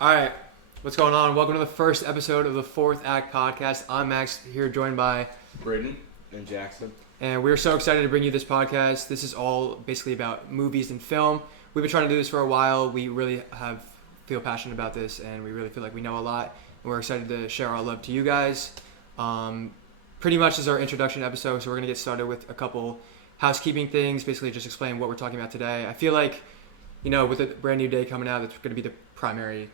All right, what's going on? Welcome to the first episode of the Fourth Act Podcast. I'm Max, here joined by Braden and Jackson. And we're so excited to bring you this podcast. This is all basically about movies and film. We've been trying to do this for a while. We really feel passionate about this, and we really feel like we know a lot. And we're excited to share our love to you guys. Pretty much is our introduction episode, so we're going to get started with a couple housekeeping things, basically just explain what we're talking about today. I feel like, with a brand new day coming out, that's going to be the primary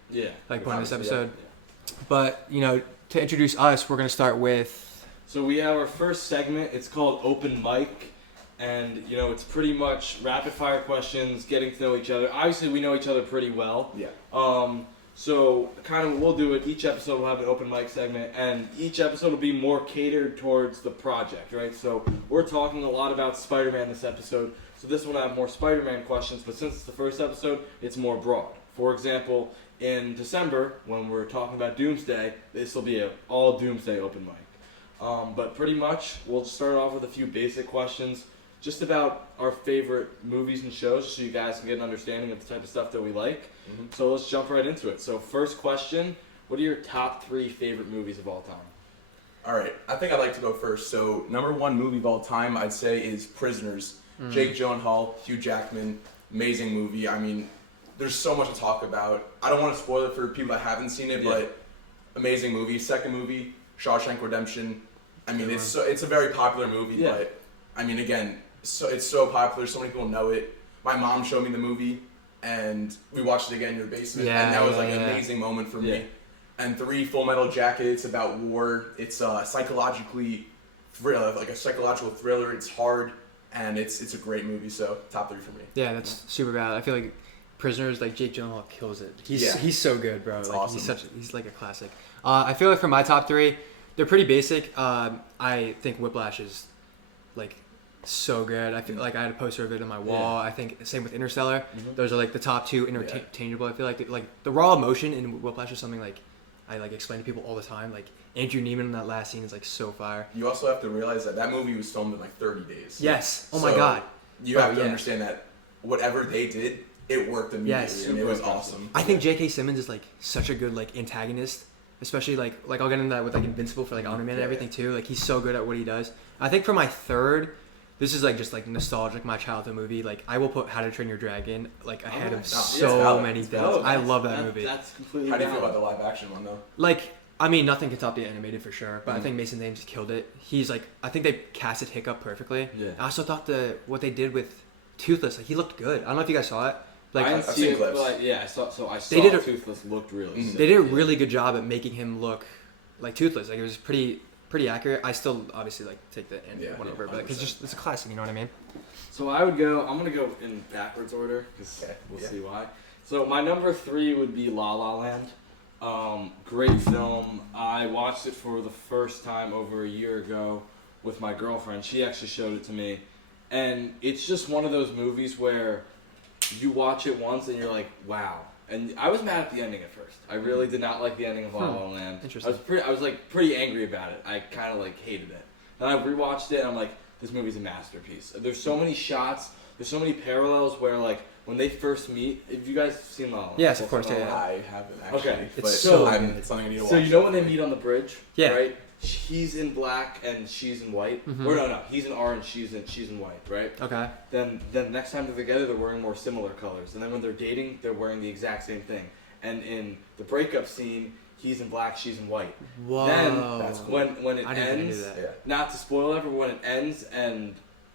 point of this episode. Yeah. But, to introduce us, we're going to start with... So we have our first segment. It's called Open Mic. And, it's pretty much rapid fire questions, getting to know each other. Obviously, we know each other pretty well. Yeah. So kind of we'll do it. Each episode will have an open mic segment. And each episode will be more catered towards the project, right? So we're talking a lot about Spider-Man this episode. So this one will have more Spider-Man questions. But since it's the first episode, it's more broad. For example, in December, when we're talking about Doomsday, this will be an all Doomsday open mic. But pretty much, we'll just start off with a few basic questions just about our favorite movies and shows so you guys can get an understanding of the type of stuff that we like. Mm-hmm. So let's jump right into it. So first question, what are your top 3 favorite movies of all time? All right, I think I'd like to go first. So number 1 movie of all time, I'd say, is Prisoners. Mm-hmm. Jake Gyllenhaal, Hugh Jackman, amazing movie. I mean, there's so much to talk about. I don't want to spoil it for people that haven't seen it, but amazing movie. Second movie, Shawshank Redemption. I mean, it's a very popular movie, but I mean, again, it's so popular. So many people know it. My mom showed me the movie, and we watched it again in your basement, and that was an amazing moment for me. And 3, Full Metal Jacket. It's about war. It's psychologically like a psychological thriller. It's hard, and it's a great movie. So top 3 for me. Yeah, that's super bad. I feel like Prisoners, like Jake Gyllenhaal kills it. He's so good, bro. That's like awesome. He's like a classic. I feel like for my top 3, they're pretty basic. I think Whiplash is like so good. I feel like I had a poster of it on my wall. I think same with Interstellar. Mm-hmm. Those are like the top 2 interchangeable. I feel like the raw emotion in Whiplash is something like I explain to people all the time. Like Andrew Neiman in that last scene is like so fire. You also have to realize that movie was filmed in like 30 days. Yes. Oh my God. You have to understand that whatever they did, it worked immediately. Yes. And it was awesome. I think J.K. Simmons is like such a good like antagonist, especially like I'll get into that with like Invincible for like Iron Man and everything too. Like he's so good at what he does. I think for my third, this is like just like nostalgic, my childhood movie. Like I will put How to Train Your Dragon like ahead of so many things. I love that movie. That's completely. How do you feel about the live action one though? Like, I mean, nothing can top the animated for sure, but I think Mason Thames killed it. He's like, I think they casted Hiccup perfectly. Yeah. I also thought what they did with Toothless, like he looked good. I don't know if you guys saw it. Like I've seen clips. But I saw Toothless looked really sick. They did a really good job at making him look like Toothless. Like it was pretty accurate. I still obviously like take the animated one over, but because it's a classic, you know what I mean? So I'm gonna go in backwards order because we'll see why. So my number 3 would be La La Land. Great film. I watched it for the first time over a year ago with my girlfriend. She actually showed it to me, and it's just one of those movies where you watch it once and you're like, wow. And I was mad at the ending at first. I really did not like the ending of La La Land. Interesting. I was pretty angry about it. I kind of hated it. Then I rewatched it and I'm like, this movie's a masterpiece. There's so many shots. There's so many parallels where when they first meet. Have you guys seen La La Land? Yes, of course. I haven't actually. Okay, it's so it's something I need to watch. So when they meet on the bridge, yeah, right? He's in black and she's in white. Mm-hmm. Or no, he's in orange, she's in white, right? Okay. Then next time they're together, they're wearing more similar colors. And then when they're dating, they're wearing the exact same thing. And in the breakup scene, he's in black, she's in white. Whoa. Then that's cool. when it ends, not to spoil it, but when it ends and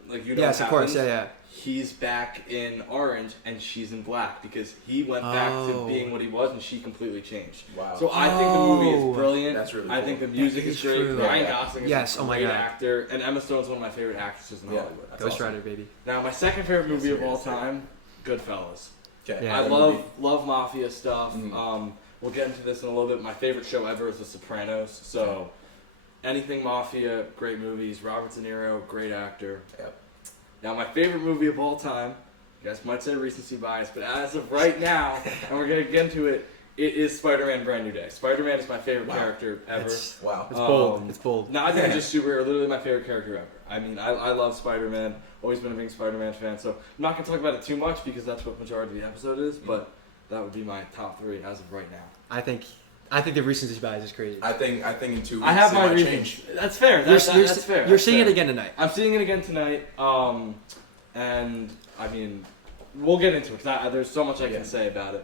yes, of course, yeah. He's back in orange and she's in black because he went back to being what he was and she completely changed. Wow. So I think the movie is brilliant. That's really cool. I think the music is great. True. Ryan Gosling is a great God. actor. And Emma Stone's one of my favorite actresses in Hollywood. Ghost Rider, baby. Now, my second favorite movie of all time, Goodfellas. Okay. Yeah. I love mafia stuff. Mm-hmm. We'll get into this in a little bit. My favorite show ever is The Sopranos. So anything mafia, great movies. Robert De Niro, great actor. Yep. Now, my favorite movie of all time, you guys might say recency bias, but as of right now, and we're going to get into it, it is Spider-Man Brand New Day. Spider-Man is my favorite character ever. It's bold. It's bold. Not even just superhero, literally my favorite character ever. I mean, I love Spider-Man. Always been a big Spider-Man fan. So I'm not going to talk about it too much because that's what majority of the episode is, but that would be my top 3 as of right now. I think the recency bias is crazy. I think in 2 weeks I have it my might reasons. change. That's fair. That's fair. You're seeing it again tonight. I'm seeing it again tonight. And I mean, we'll get into it because there's so much I can say about it.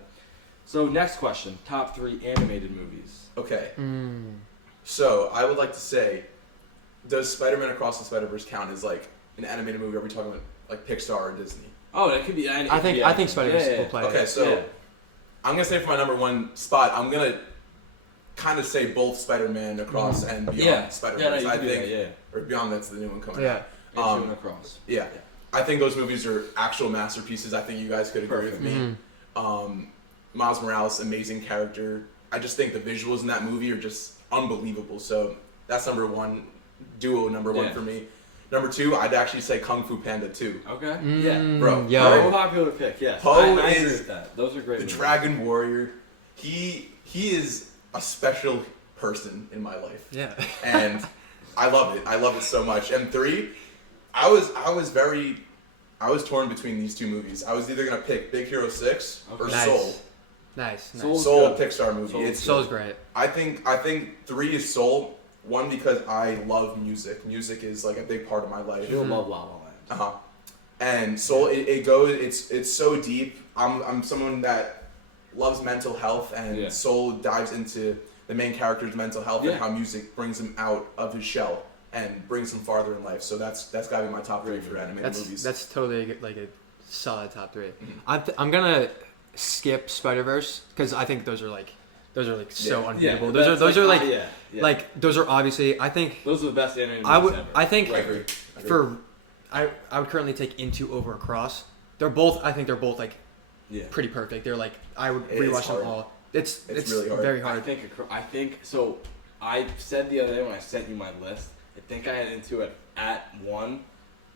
So next question: top 3 animated movies. Okay. So I would like to say, does Spider-Man Across the Spider-Verse count as like an animated movie? Are we talking about like Pixar or Disney? Oh, that could be. I think Spider-Man will play. Okay, so I'm gonna say for my number 1 spot, I'm gonna kind of say both Spider-Man Across and Beyond Spider-Verse. I think, or Beyond, that's the new one coming out. And Across. Yeah. I think those movies are actual masterpieces. I think you guys could agree with me. Miles Morales, amazing character. I just think the visuals in that movie are just unbelievable. So that's number 1, duo number 1 for me. Number 2, I'd actually say Kung Fu Panda 2. Okay. Yeah. Bro. Very popular pick. Yes. Poe I agree is with that. Those are great. The movies. Dragon Warrior. He is a special person in my life. Yeah. And I love it. I love it so much. And 3, I was torn between these 2 movies. I was either gonna pick Big Hero 6 or Soul. Nice. Soul, Pixar movie. Soul's great. I think 3 is Soul. 1 because I love music. Music is like a big part of my life. You'll love La La Land. And Soul, it goes. It's so deep. I'm someone that loves mental health, and Soul dives into the main character's mental health and how music brings him out of his shell and brings him farther in life. So that's gotta be my top 3 for animated movies. That's totally like a solid top 3. I'm gonna skip Spider-Verse because I think those are like so unbeatable. Those are like those are obviously I think those are the best animated movies ever. I think I agree. I would currently take Into over Across. They're both like pretty perfect. They're like I would rewatch them all. It's really hard. Very hard. I think so. I said the other day when I sent you my list, I think I had Into it at 1.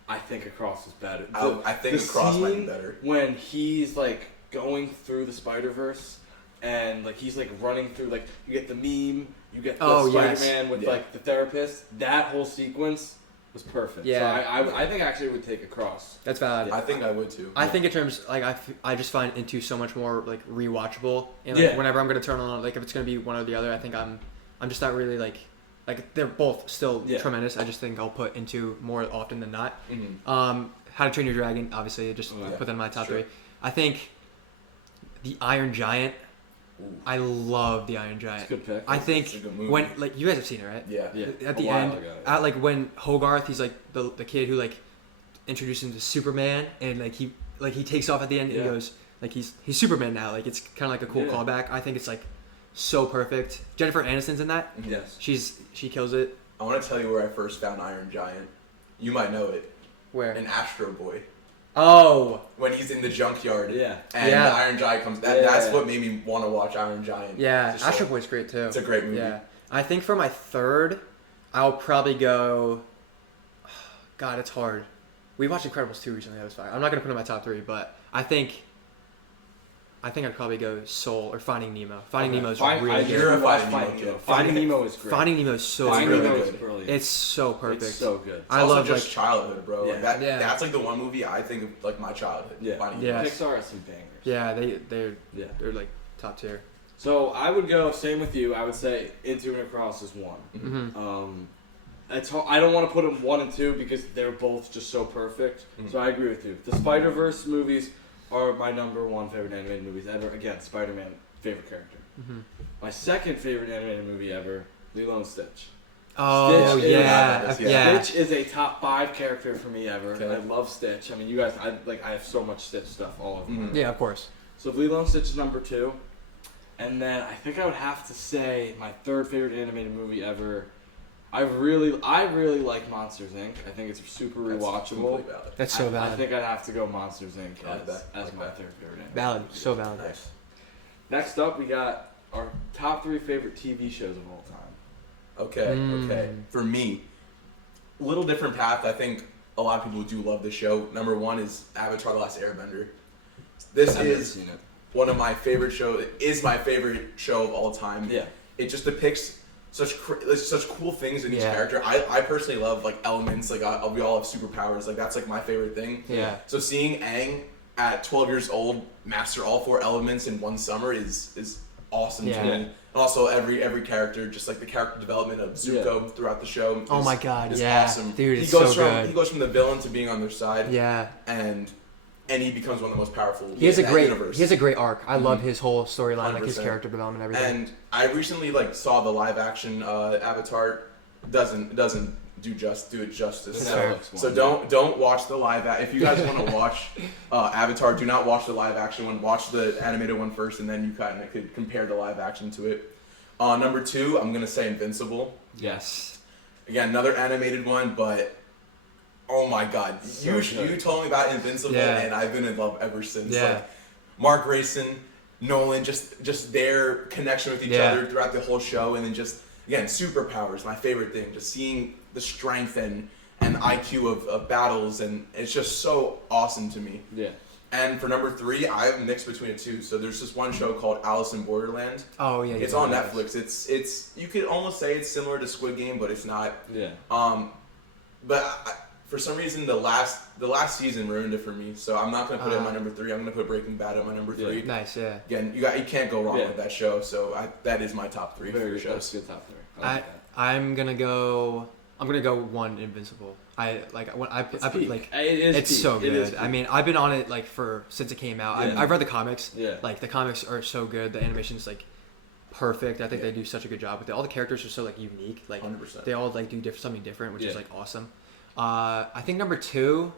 I think Across is better. I think Across might be better. When he's like going through the Spider-Verse and like he's like running through, like you get the meme, you get the Spider-Man with like the therapist. That whole sequence was perfect. Yeah. So I think I actually would take Across. That's valid. I think I would too. I think in terms like I just find Into so much more like rewatchable, and like whenever I'm gonna turn on, like if it's gonna be one or the other, I think I'm just not really like they're both still tremendous. I just think I'll put Into more often than not. How to Train Your Dragon, obviously, just put that in my top 3. I think The Iron Giant. I love The Iron Giant. It's a good pick. I think when like you guys have seen it, right? Yeah. At the end, at like when Hogarth, he's like the kid who like introduced him to Superman, and like he takes off at the end and he goes like he's Superman now. Like it's kind of like a cool callback. I think it's like so perfect. Jennifer Aniston's in that. Yes. She kills it. I want to tell you where I first found Iron Giant. You might know it. Where? In Astro Boy. Oh. When he's in the junkyard. Yeah. And the Iron Giant comes. That's what made me want to watch Iron Giant. Yeah. Astro Boy's great too. It's a great movie. Yeah. I think for my 3rd, I'll probably go. God, it's hard. We watched Incredibles 2 recently. That was fine. I'm not gonna put it in my top 3, but I think I'd probably go Soul or Finding Nemo. Finding Nemo is really good. Finding Nemo is great. Finding Nemo is so Finding good. Nemo is brilliant. It's so perfect. It's so good. It's also just childhood, bro. Yeah. That's like the one movie I think of like my childhood. Finding Nemo. Pixar has some bangers. Yeah, they're like top tier. So I would go same with you. I would say Into and Across is 1. I don't want to put them 1 and 2 because they're both just so perfect. So I agree with you. The Spider-Verse movies are my number 1 favorite animated movies ever. Again, Spider-Man, favorite character. My second favorite animated movie ever, Lilo and Stitch. Oh, Stitch yeah. Stitch is a top 5 character for me ever. Okay. I love Stitch. I mean, you guys, I have so much Stitch stuff all over me. Yeah, of course. So Lilo and Stitch is number 2. And then I think I would have to say my 3rd favorite animated movie ever. I really like Monsters, Inc. I think it's super rewatchable. That's so valid. I think I'd have to go Monsters, Inc. as my 3rd favorite animated Valid. movie. So valid. Nice. Next up, we got our top 3 favorite TV shows of all time. Okay. For me, a little different path. I think a lot of people do love this show. Number 1 is Avatar: The Last Airbender. This is one of my favorite shows. It is my favorite show of all time. Yeah. It just depicts such cool things in each character. I personally love like elements. Like we all have superpowers. Like that's like my favorite thing. Yeah. So seeing Aang at 12 years old, master all 4 elements in one summer is awesome to me. And also every character, just like the character development of Zuko throughout the show. Oh my god, is yeah, awesome. dude, He it's goes so from good. he goes from the villain to being on their side. Yeah, and he becomes one of the most powerful. he has a great universe. he has a great arc. I love his whole storyline, like his 100%. character development, and everything. And I recently saw the live action Avatar. Doesn't do it justice. So don't watch the live. If you guys want to watch Avatar, do not watch the live action one. Watch the animated one first, and then you kind of could compare the live action to it. Number 2, I'm gonna say Invincible. Yes. Again, another animated one, but oh my god, you told me about Invincible, and I've been in love ever since. Yeah. Like Mark Grayson, Nolan, just their connection with each other throughout the whole show, and then just again superpowers. My favorite thing, just seeing the strength and IQ of battles, and it's just so awesome to me. Yeah. And for number 3, I have mixed between the two. So there's this one show called Alice in Borderland. Oh yeah. It's on Netflix. It's you could almost say it's similar to Squid Game, but it's not. Yeah. But for some reason the last season ruined it for me. So I'm not gonna put it at my number 3. I'm gonna put Breaking Bad at my number 3. Nice, yeah. Again, you can't go wrong with that show. So that is my top 3 for sure. That's a good top 3. I'm gonna go 1 Invincible. It's so good. I mean, I've been on it since it came out. I've read the comics. Yeah. Like the comics are so good. The animation's perfect. I think they do such a good job with it. All the characters are so unique. 100%. They all do something different, which is awesome. I think number 2,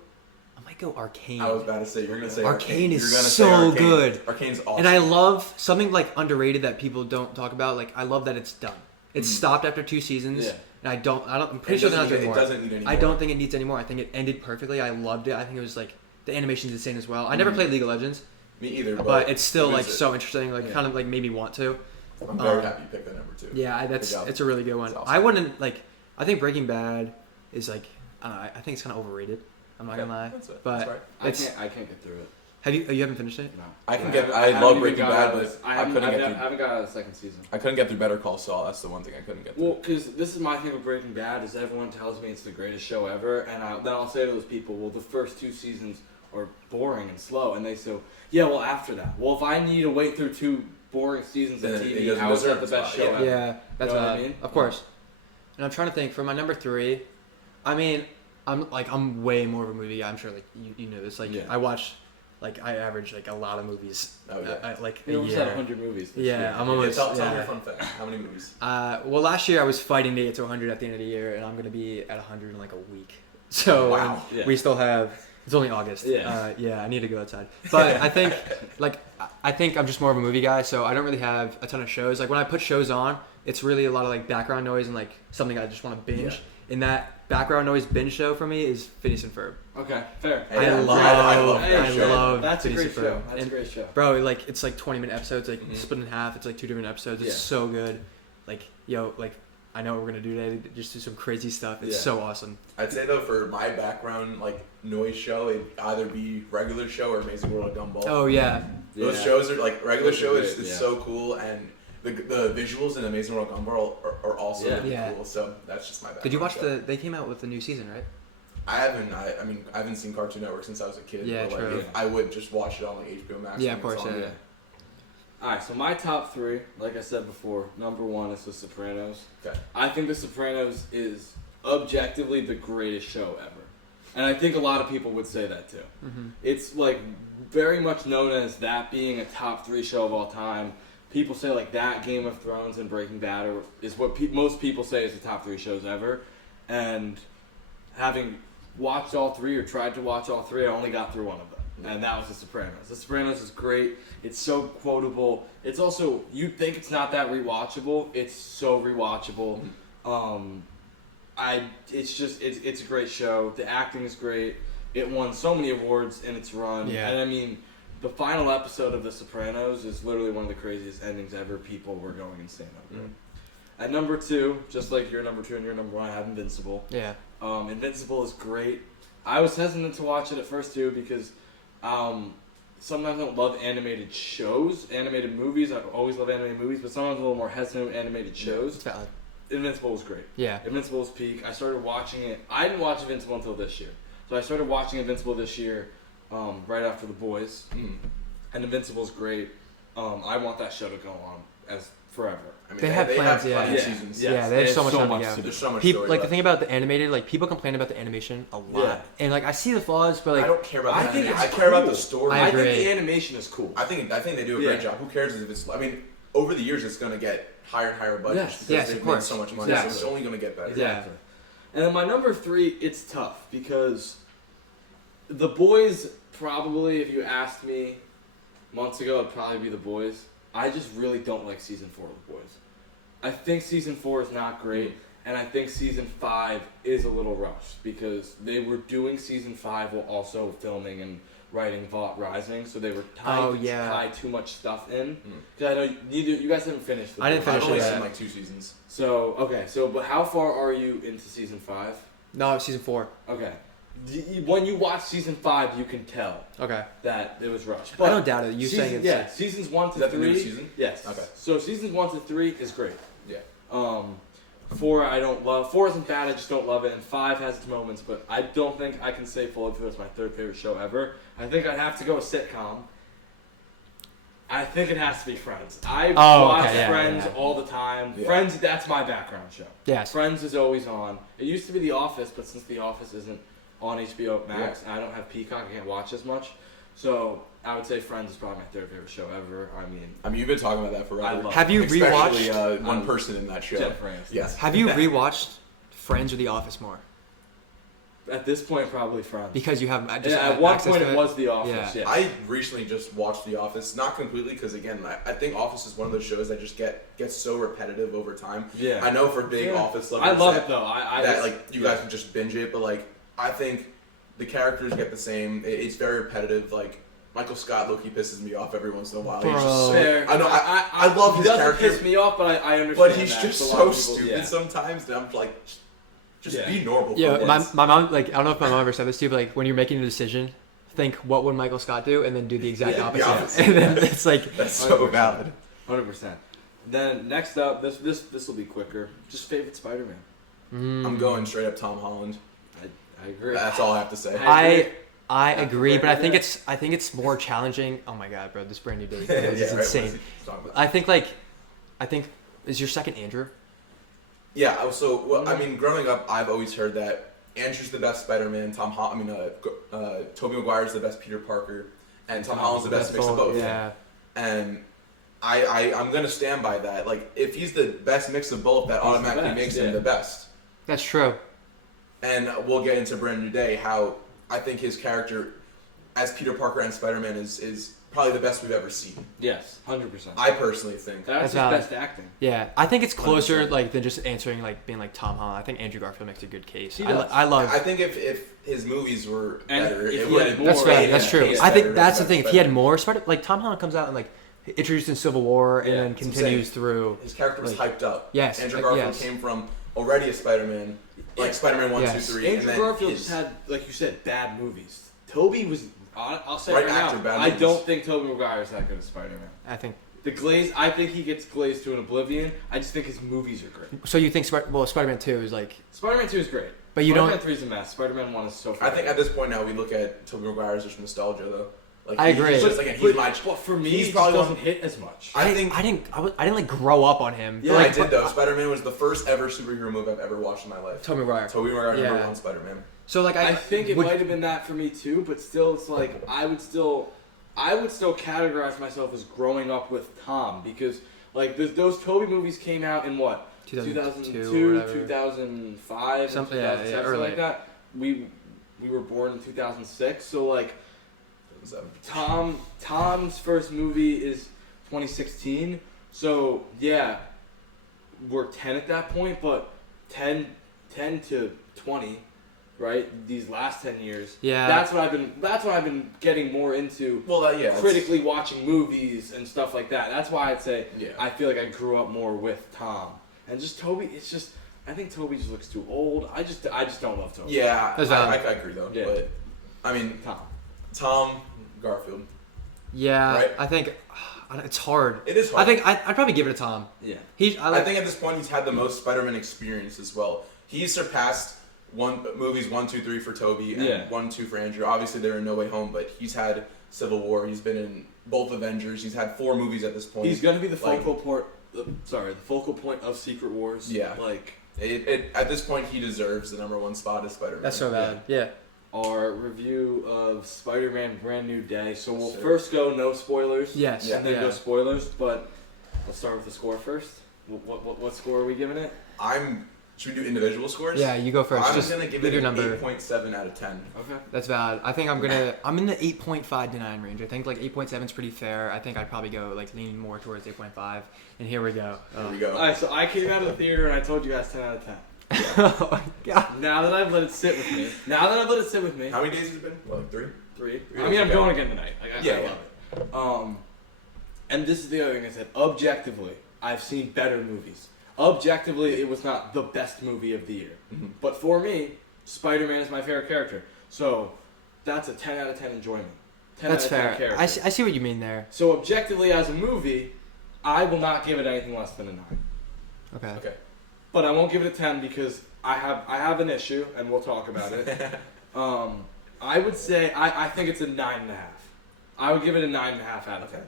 I might go Arcane. I was about to say you're gonna say Arcane is You're gonna so say Arcane. good. Arcane's awesome. And I love something underrated that people don't talk about. I love that it's done. It stopped after 2 seasons. Yeah. And I'm pretty sure they're not doing more. It doesn't need any more. I don't think it needs any more. I think it ended perfectly. I loved it. I think it was the animation's insane as well. I never played League of Legends. Me either. But it's still so interesting. Kind of made me want to. I'm very happy you picked that number 2. Yeah, it's a really good one. Awesome. I wouldn't I think Breaking Bad is I think it's kind of overrated. I'm not gonna lie. That's it. But That's right. I can't get through it. You haven't finished it? No. I love Breaking Bad, but I haven't got out of the second season. I couldn't get through Better Call Saul. That's the one thing I couldn't get through. Well, because this is my thing with Breaking Bad is everyone tells me it's the greatest show ever, and then I'll say to those people, well, the first 2 seasons are boring and slow, and they say, yeah, well, after that. Well, if I need to wait through 2 boring seasons of TV, how is that the best show ever? Yeah, that's what I mean. Of course. And I'm trying to think for my number 3. I mean, I'm way more of a movie guy. I'm sure you know this. I watch. I average a lot of movies. Oh yeah. A almost year. had 100 movies. This year. I'm almost. Tell me your fun fact. How many movies? Well, last year I was fighting to get to 100 at the end of the year, and I'm gonna be at 100 in a week. So wow. We still have. It's only August. Yeah. I need to go outside. But I think I think I'm just more of a movie guy, so I don't really have a ton of shows. When I put shows on, it's really a lot of background noise and something I just want to binge. Yeah. And that background noise binge show for me is Phineas and Ferb. Okay, fair. I love That's a Phineas great and Ferb. show. That's a great show. Bro, it's 20-minute episodes, split in half. It's 2 different episodes. It's so good. I know what we're gonna do today. Just do some crazy stuff. It's so awesome. I'd say though, for my background noise show, it'd either be regular show or Amazing World of Gumball. Oh yeah. Those shows are regular show is great, so cool, and the visuals in Amazing World of Gumball are also really cool. So that's just my background. Did you watch show. They came out with the new season, right? I haven't. I haven't seen Cartoon Network since I was a kid. Yeah, but true. I would just watch it on HBO Max. Yeah, of course. Yeah. Alright, so my top 3, like I said before, number 1 is The Sopranos. Okay. I think The Sopranos is objectively the greatest show ever. And I think a lot of people would say that too. Mm-hmm. It's very much known as that being a top 3 show of all time. People say that Game of Thrones and Breaking Bad is what most people say is the top 3 shows ever. And having watched all 3 or tried to watch all 3, I only got through one of them. And that was The Sopranos. The Sopranos is great. It's so quotable. It's also, you'd think it's not that rewatchable. It's so rewatchable. It's a great show. The acting is great. It won so many awards in its run. Yeah. And I mean, the final episode of The Sopranos is literally one of the craziest endings ever. People were going insane over it. At number 2, just like your number 2 and your number 1, I have Invincible. Yeah. Invincible is great. I was hesitant to watch it at first too because sometimes I don't love animated shows, animated movies. I always love animated movies, but sometimes I'm a little more hesitant with animated shows. It's valid. Invincible was great. Yeah. Invincible was peak. I started watching it. I didn't watch Invincible until this year. So I started watching Invincible this year right after The Boys. Mm. And Invincible's great. I want that show to go on as forever. I mean, They have plans, plenty yeah. of Yeah. seasons. Yeah. Yeah, they have so much time to go. to do. There's so much People, story like the left. thing about the animated, like people complain about the animation a lot, Yeah. and like I see the flaws, but like I don't care about I that. think I it's care about cool. the story. I I think agree. the animation is cool. I think they do a Yeah. great job. Who cares if it's? I mean, over the years, it's going to get higher and higher budgets Yes. because Yes, they've of made course. so much money. Exactly. So it's only going to get better. Exactly. And then my number 3, it's tough because The Boys, probably, if you asked me months ago, it'd probably be The Boys. I just really don't like season 4 of The Boys. I think season 4 is not great, and I think season 5 is a little rushed because they were doing season 5 while also filming and writing Vault Rising, so they were trying to tie too much stuff in. Because I know you guys haven't finished. I didn't finish I've only it. seen like 2 seasons. So but how far are you into season 5? no, season 4. Okay. When you watch season 5, you can tell Okay, that it was rushed. I don't doubt it. You saying it's seasons 1 to Is that 3. the new season? Yes. Okay. So seasons 1 to 3 is great. Yeah. 4 I don't love. 4 isn't bad. I just don't love it. And 5 has its moments, but I don't think I can say fully that it's my 3rd favorite show ever. I think I'd have to go with sitcom. I think it has to be Friends. I watch Friends all the time. Yeah. Friends, that's my background show. yes. Friends is always on. It used to be The Office, but since The Office isn't on HBO Max, and I don't have Peacock, I can't watch as much. So I would say Friends is probably my 3rd favorite show ever. I mean, you've been talking about that I forever. love Have you Especially rewatched? one person in that show. Jennifer Aniston. Yes. Have you rewatched Friends or The Office more? At this point, probably Friends. Because you have just At one access point, to it was The Office. Yeah. Yeah. I recently just watched The Office, not completely, because again, I think Office is one of those shows that just gets so repetitive over time. Yeah. I know for big Yeah. Office I lovers love that, it though. that like you guys can just binge it, but like I think the characters get the same. It's very repetitive. Like Michael Scott, low-key pisses me off every once in a while. He's just so, Fair. I know. I love he his doesn't character, piss me off, but I understand. but he's that. just A lot so of people- stupid yeah. sometimes that I'm like, just Yeah. be normal. For Yeah, once. my mom, like, I don't know if my mom ever said this to you, but like, when you're making a decision, think, what would Michael Scott do? And then do the exact Yeah, the opposite. opposite. And then it's like, That's so 100%. valid. 100%. Then next up, this will be quicker. Just favorite Spider-Man. I'm going straight up Tom Holland. I agree. That's all I have to say. I That's agree, the but I brand new think it's more challenging. Oh my god, bro, this brand new day Yeah, is right, what insane. is he talking about? I think is your second Andrew? Yeah, so well, I mean, growing up, I've always heard that Andrew's the best Spider-Man, Tobey Maguire's the best Peter Parker, and Tom Holland's the best mix of both. Yeah. And I'm gonna stand by that. Like, if he's the best mix of both, that He's the automatically best, makes yeah. him the best. That's true. And we'll get into Brand New Day how I think his character as Peter Parker and Spider-Man is probably the best we've ever seen. Yes, 100%. I personally think. That's his valid. best acting. Yeah, I think it's closer 100%. like than just answering like being like Tom Holland. I think Andrew Garfield makes a good case. He I does. love. I think if his movies were And better, if it he would had have more- That's right. That's true. Taste I think better that's the as thing. If he had Spider-Man. more Spider, like Tom Holland comes out and like introduced in Civil War and Yeah, then that's what I'm continues saying. through. His character was like- hyped up. Yes, Andrew Garfield yes. came from already a Spider-Man, like Spider-Man 1, Yes. 2, 3, Andrew and then Garfield his, just had, like you said, bad movies. Toby was. I'll say Right right after now, bad I movies. don't think Tobey Maguire is that good as Spider-Man. I think. The Glaze, I think he gets glazed to an oblivion. I just think his movies are great. So you think Spider-Man 2 is like, Spider-Man 2 is great. but you Spider-Man don't. 3 is a mess. Spider-Man 1 is so I far. think at this point now we look at Tobey Maguire as just nostalgia though. Like I agree. He's just, again, he's my. But for me, he's he probably doesn't one. hit as much. I think. I didn't like grow up on him. Yeah, like, I did though. Spider-Man was the first ever superhero movie I've ever watched in my life. Tobey Maguire. Tobey Maguire Yeah. number one Spider-Man. So like I think it would- might have been that for me too, but still, it's like I would still categorize myself as growing up with Tom because like those Toby movies came out in what 2002, whatever. 2005, Something, 2007, yeah, something early. like that. We were born in 2006, so like Tom's first movie is 2016. So yeah, we're 10 at that point, but 10 to 20. Right, these last 10 years. Yeah. That's what I've been getting more into. Well, yeah. Critically watching movies and stuff like that. That's why I'd say Yeah. I feel like I grew up more with Tom and just Toby. It's just I think Toby just looks too old. I just don't love Toby. Yeah, That's I valid. agree though. Yeah. But I mean, Tom Garfield. Yeah, Right? I think it's hard. It is hard. I think I'd probably give it to Tom. Yeah. I I think at this point he's had the most Spider-Man experience as well. He's surpassed movies 1, 2, 3 for Toby and Yeah. 1, 2 for Andrew. Obviously, they're in No Way Home, but he's had Civil War. He's been in both Avengers. He's had 4 movies at this point. He's gonna be the focal point of Secret Wars. Yeah. Like at this point, he deserves the number 1 spot as Spider-Man. That's so bad. Yeah. Our review of Spider-Man: Brand New Day. So we'll Sure. first go no spoilers. Yes. And then Yeah. go spoilers. But let's start with the score first. What score are we giving it? Should we do individual scores? Yeah, you go first. I'm Just gonna give leave it your an number. 8.7 out of 10. Okay. That's valid. I think I'm in the 8.5 to 9 range. I think like 8.7 is pretty fair. I think I'd probably go like leaning more towards 8.5. And here we go. Here we go. All right. So I came out of the theater and I told you guys 10 out of 10. Oh my god. Now that I've let it sit with me. How many days has it been? Well, like 3? 3. Three I mean, I'm days ago. going again tonight. Like, I love it. And this is the other thing I said. Objectively, I've seen better movies. Objectively, it was not the best movie of the year. Mm-hmm. But for me, Spider-Man is my favorite character. So that's a 10 out of 10 enjoyment. 10 That's out of 10 fair. character. I see what you mean there. So objectively, as a movie, I will not give it anything less than a 9. Okay. But I won't give it a 10 because I have an issue, and we'll talk about it. I would say I think it's a 9.5. I would give it a 9.5 out of 10.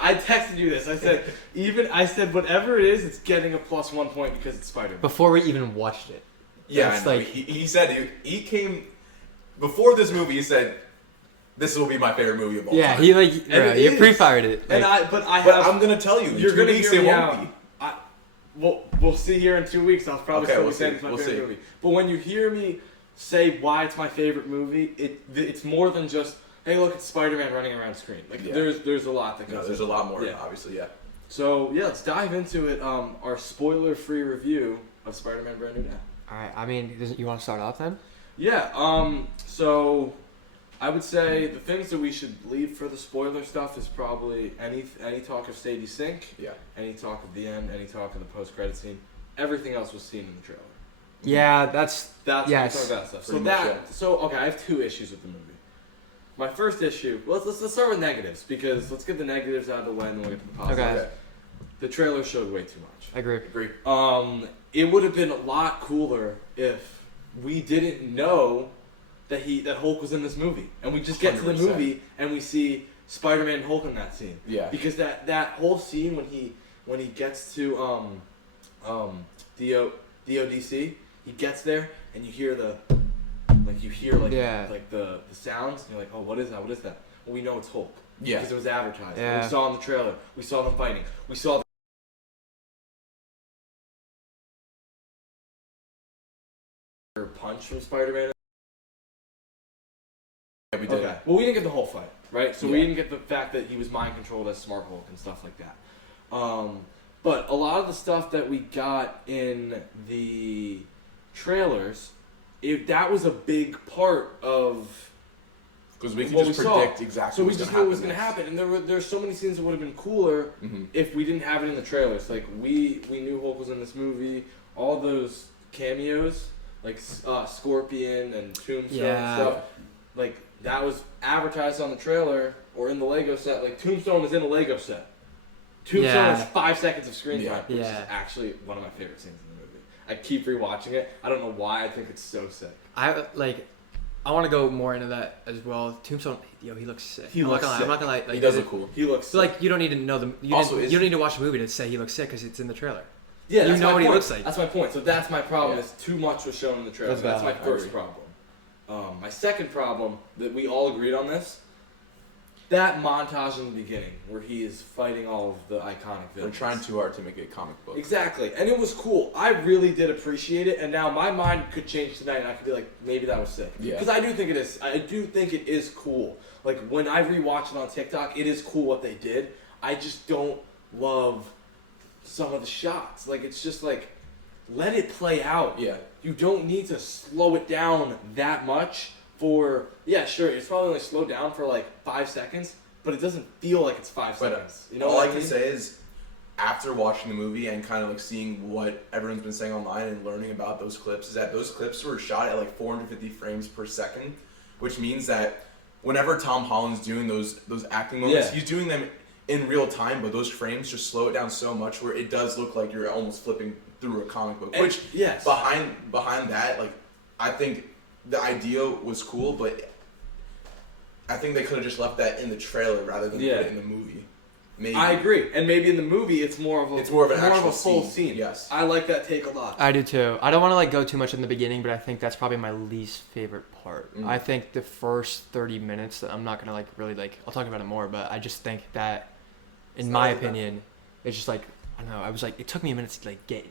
I texted you this. I said whatever it is, it's getting a +1 point because it's Spider-Man. Before we even watched it. Yeah, It's I know. like- He said he came before this movie. He said this will be my favorite movie of all Yeah, time. he like And bro, it you is. pre-fired it. And Like, but I'm gonna tell you. you're in 2 gonna weeks hear it me won't out. be. We'll see here in 2 weeks. I'll probably Okay, still we'll be saying see. it's my We'll favorite see. movie. But when you hear me say why it's my favorite movie, it's more than just hey, look, it's Spider-Man running around screen. Like Yeah. there's a lot that goes. No, there's a into lot it. more. Yeah. Obviously, yeah. So yeah, let's dive into it. Our spoiler-free review of Spider-Man: Brand New Day. all right. I mean, you want to start off then? Yeah. So I would say the things that we should leave for the spoiler stuff is probably any talk of Sadie Sink, Yeah. any talk of the end, any talk of the post-credit scene. Everything else was seen in the trailer. Yeah, that's That's Yes. we talk about stuff. So Pretty much, okay, I have 2 issues with the movie. My first issue. Let's start with negatives because let's get the negatives out of the way and then we'll get to the positives. Okay. The trailer showed way too much. I agree. Agree. It would have been a lot cooler if we didn't know that Hulk was in this movie, and we just get to the 100%. movie and we see Spider-Man and Hulk in that scene. Yeah. Because that whole scene when he gets to the ODC, he gets there and you hear the sounds and you're like, oh, what is that? Well, we know it's Hulk. Yeah. Because it was advertised. Yeah. We saw in the trailer. We saw them fighting. We saw the punch from Spider-Man. Yeah, we did. Okay. Well, we didn't get the whole fight, right? So we Yeah. didn't get the fact that he was mind controlled as Smart Hulk and stuff like that. But a lot of the stuff that we got in the trailers, that was a big part of Because we can what just we saw. predict exactly So we what's just going knew to what was happen. going to happen, and there's so many scenes that would have been cooler Mm-hmm. if we didn't have it in the trailers. Like we knew Hulk was in this movie. All those cameos, like Scorpion and Tombstone and Yeah. stuff, like that was advertised on the trailer or in the Lego set. Like Tombstone is in the Lego set. Tombstone Yeah. has 5 seconds of screen Yeah. time, which Yeah. is actually one of my favorite scenes in the movie. I keep rewatching it. I don't know why. I think it's so sick. I want to go more into that as well. Tombstone, yo, he looks sick. He I'm looks not gonna lie. sick. I'm not gonna lie. Like, He does look cool. He looks So, like, you don't need to know the. You, Also, you don't need to watch the movie to say he looks sick because it's in the trailer. Yeah, You that's know my what he point. looks like. That's my point. So that's my problem. Yeah. Is too much was shown in the trailer. That's That's my valid. first I agree. problem. My second problem that we all agreed on this. That montage in the beginning where he is fighting all of the iconic They're villains. trying too hard to make it a comic book. Exactly, and it was cool. I really did appreciate it, and now my mind could change tonight, and I could be like, maybe that was sick. Yeah. Because I do think it is. I do think it is cool. Like when I rewatch it on TikTok, it is cool what they did. I just don't love some of the shots. Like it's just like, let it play out. Yeah. You don't need to slow it down that much for. Yeah, sure. It's probably only slowed down for like 5 seconds, but it doesn't feel like it's 5 But seconds. You know all what I can mean? say is, after watching the movie and kind of like seeing what everyone's been saying online and learning about those clips, is that those clips were shot at like 450 frames per second, which means that whenever Tom Holland's doing those acting moments, Yeah. he's doing them in real time, but those frames just slow it down so much where it does look like you're almost flipping through a comic book. And- Which yes. behind that, like I think the idea was cool, but I think they could have just left that in the trailer rather than put it in the movie. Maybe. I agree, and maybe in the movie it's more of a full scene. Yes, I like that take a lot. I do too. I don't want to like go too much in the beginning, but I think that's probably my least favorite part. I think the first 30 minutes. I'm not gonna like really like. I'll talk about it more, but I just think that, in my opinion, it's just like I don't know. I was like, it took me a minute to like get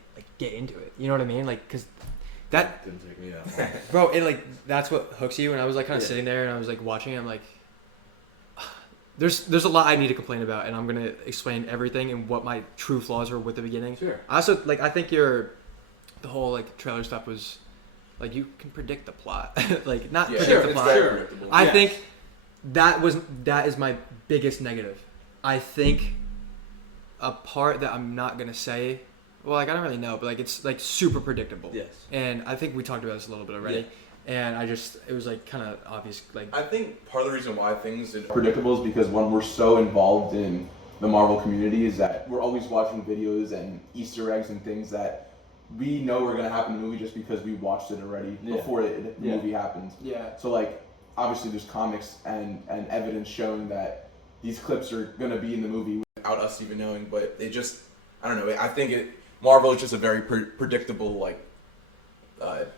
into it. You know what I mean? Like, cause that didn't take me that long. bro, it like that's what hooks you. And I was like kind of sitting there and I was like watching it. I'm like. There's a lot I need to complain about, and I'm gonna explain everything and what my true flaws are with the beginning. Sure. I also like I think the whole like trailer stuff was like you can predict the plot, like not predict the plot. Sure. I think that is my biggest negative. I think a part that I'm not gonna say. Well, like I don't really know, but like it's like super predictable. Yes. And I think we talked about this a little bit already. Yeah. And it was like kind of obvious. Like I think part of the reason why things are predictable is because when we're so involved in the Marvel community is that we're always watching videos and Easter eggs and things that we know are going to happen in the movie just because we watched it already before the movie happened. Yeah. So like obviously there's comics and evidence showing that these clips are going to be in the movie without us even knowing, but it just I don't know. I think Marvel is just a very predictable like.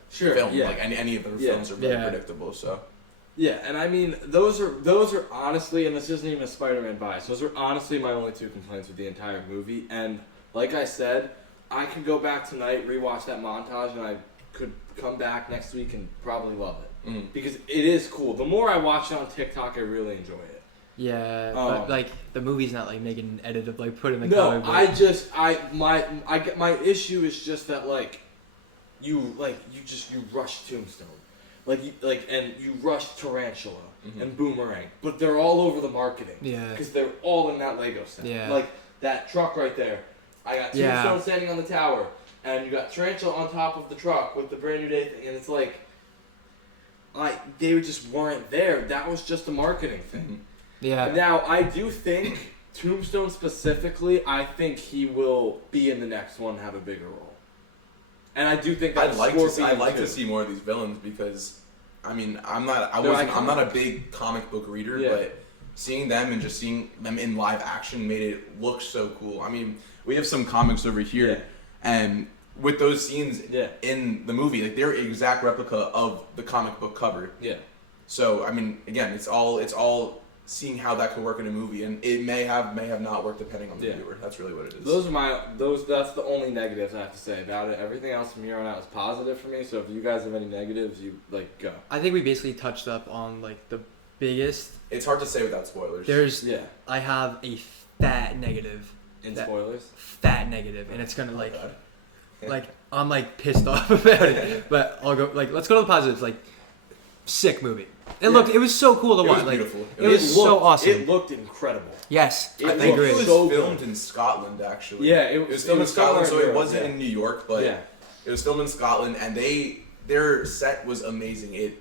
Film like any of their films are very predictable. So and I mean those are honestly, and this isn't even a Spider-Man bias. Those are honestly my only two complaints with the entire movie. And like I said, I could go back tonight, rewatch that montage, and I could come back next week and probably love it because it is cool. The more I watch it on TikTok, I really enjoy it. Yeah, but like the movie's not like making an edit of like put in the comic book. My issue is just that like. You rush Tombstone, and you rush Tarantula and Boomerang, but they're all over the marketing. Yeah, because they're all in that Lego set. Yeah, like that truck right there. I got Tombstone standing on the tower, and you got Tarantula on top of the truck with the Brand New Day thing, and it's like they just weren't there. That was just a marketing thing. Yeah. Now I do think Tombstone specifically. I think he will be in the next one and have a bigger role. And I do think that I'd like to see more of these villains because, I mean, I'm not a big comic book reader, but seeing them and just seeing them in live action made it look so cool. I mean, we have some comics over here, and with those scenes in the movie, like they're exact replica of the comic book cover. Yeah. So I mean, again, it's all seeing how that could work in a movie, and it may have not worked depending on the viewer. That's really what it is. That's the only negatives I have to say about it. Everything else from here on out is positive for me. So if you guys have any negatives, you go. I think we basically touched up on like the biggest. It's hard to say without spoilers. I have a fat negative. In spoilers? Fat negative, and it's gonna like I'm like pissed off about it. But I'll go let's go to the positives. Like sick movie. It was so cool to watch. Beautiful. It was so awesome. It looked incredible. Yes, I think it was filmed in Scotland actually. Yeah, it was filmed in Scotland, so it wasn't in New York, but it was filmed in Scotland, and their set was amazing. It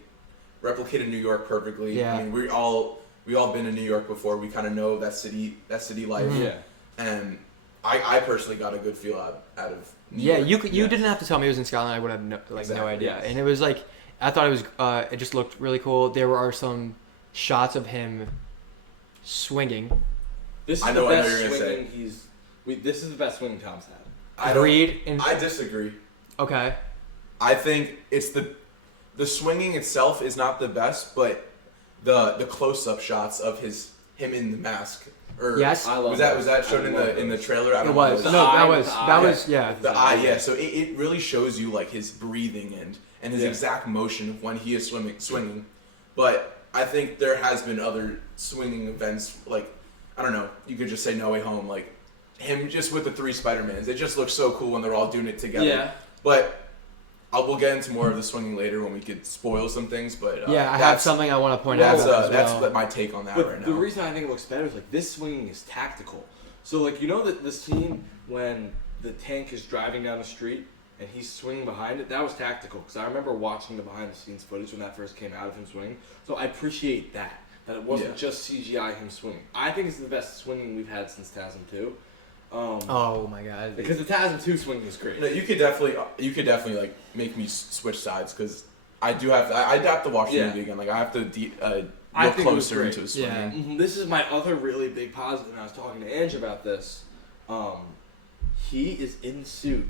replicated New York perfectly. Yeah. I mean, we all been in New York before. We kind of know that city life. Mm-hmm. Yeah. And I personally got a good feel out of New York. You didn't have to tell me it was in Scotland. I would have no idea. Yes. And it was like I thought it was it just looked really cool. There are some shots of him swinging. This is the best swinging this is the best swinging Tom's had. I disagree. Okay. I think it's the swinging itself is not the best, but the close-up shots of him in the mask. Yes. Was that shown in the trailer? I don't know. That was the eye. Yeah. So it really shows you like his breathing and his exact motion of when he is swinging. But I think there has been other swinging events, like, I don't know, you could just say No Way Home, like him just with the 3 Spider-Mans. It just looks so cool when they're all doing it together. Yeah. But we'll get into more of the swinging later when we could spoil some things. But I have something I want to point out. That's my take on that right now. The reason I think it looks better is like this swinging is tactical. So like that the scene when the tank is driving down the street and he's swinging behind it, that was tactical because I remember watching the behind the scenes footage when that first came out of him swinging. So I appreciate that it wasn't just CGI him swinging. I think it's the best swinging we've had since TASM 2. Oh my god! Because the TASM 2 swinging was great. No, you could definitely like make me switch sides because I do have to. I'd have to watch the Yeah. movie again. Like I have to I look think it was closer great. into his swinging. Yeah. This is my other really big positive, and I was talking to Ange about this. He is in suit